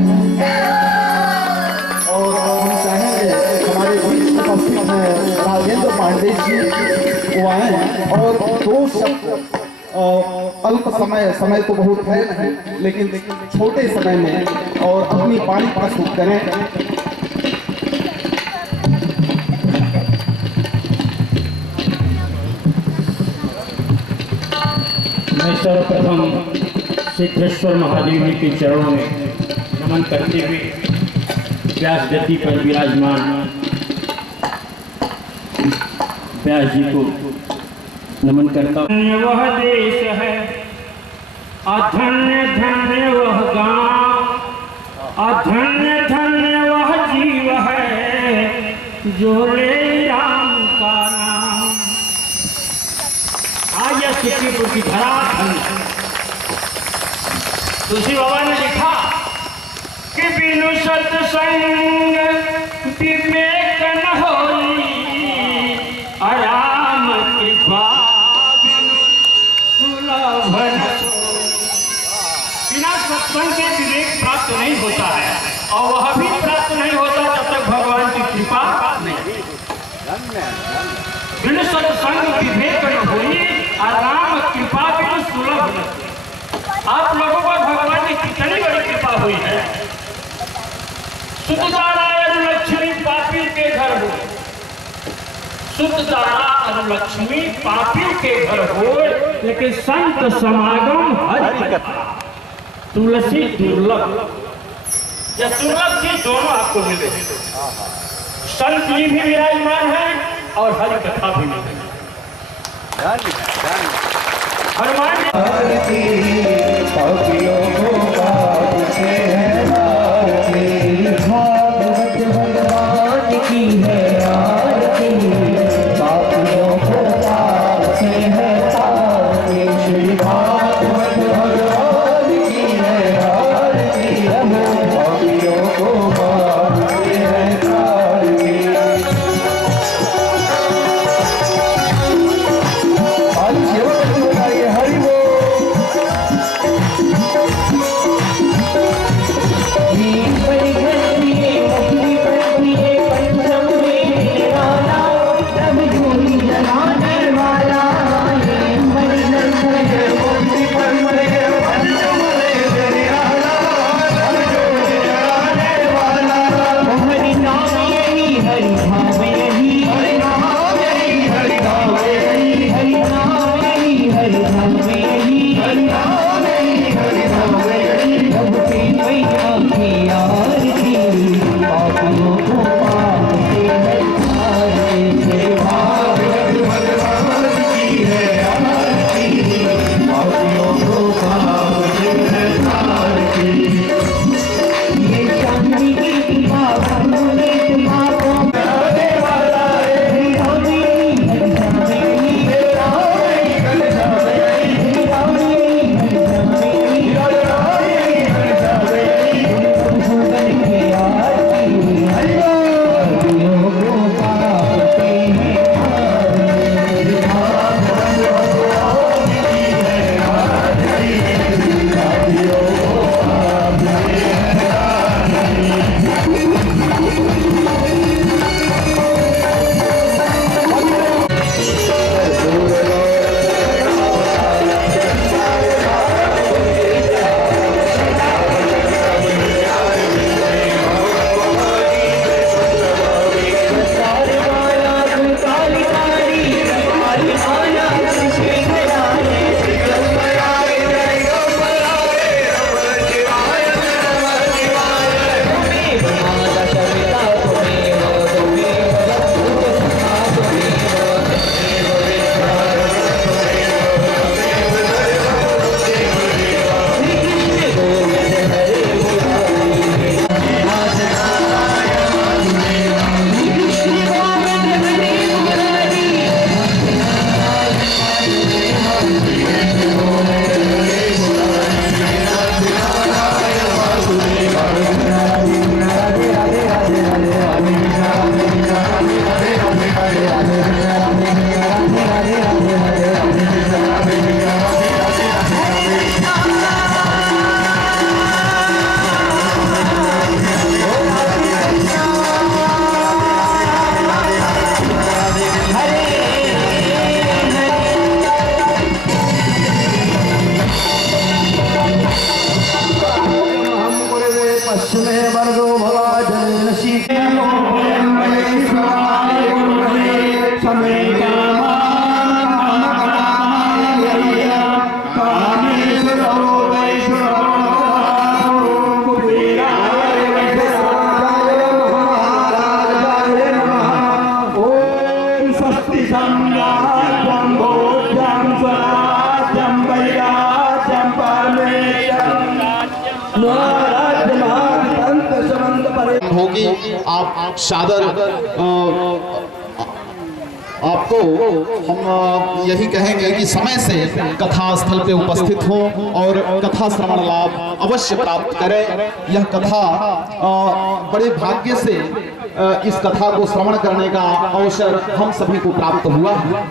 और हम चाहेंगे हमारे बीच उपस्थित हैं राजेंद्र पांडे जी वो आए और दो शब्द अल्प समय तो बहुत है नहीं, लेकिन छोटे समय में और अपनी वाणी प्रस्तुत करें। मैं सर्वप्रथम सिद्धेश्वर महादेव जी के चरणों में नमन करते हुए व्यास गद्दी पर विराजमान व्यास जी को नमन करता हूँ। वह देश है अधन्य धन्य वह गांव, अधन्य धन्य वह जीव है जो ले राम का नाम। आज यह सिद्धिपुर की धरा धन्य। तुलसी बाबा ने लिखा कि बिनु सत्संग विवेक न होई, आराम कृपा बिना सत्संग के विवेक प्राप्त नहीं होता है और वह भी प्राप्त नहीं होता जब तक भगवान की कृपा नहीं। बिनु सत्संग विवेक न होई, आराम कृपा बिनु सुलभ न। आप लोगों पर भगवान की कितनी बड़ी कृपा हुई है। सुतनारायण लक्ष्मी पापी के घर हुए, सुख दारा और लक्ष्मी पापियों के घर हो, लेकिन संत समागम हरि कथा तुलसी दुर्लभ या दुर्लभ चीज दोनों आपको मिले। संत जी भी विराजमान है और हरि कथा भी मिले। हनुमान भगवान की है आरती, पापियों को पाप से है तारती। श्री भागवत भगवान की है आरती, पापियों को पाप से है तारती। आज सेवा करते बताइए हरि बोल। होगी। आप सादर आपको हम यही कहेंगे कि समय से कथा स्थल पे उपस्थित हो और कथा श्रवण लाभ अवश्य प्राप्त करें। यह कथा बड़े भाग्य से इस कथा को श्रवण करने का अवसर हम सभी को प्राप्त हुआ है।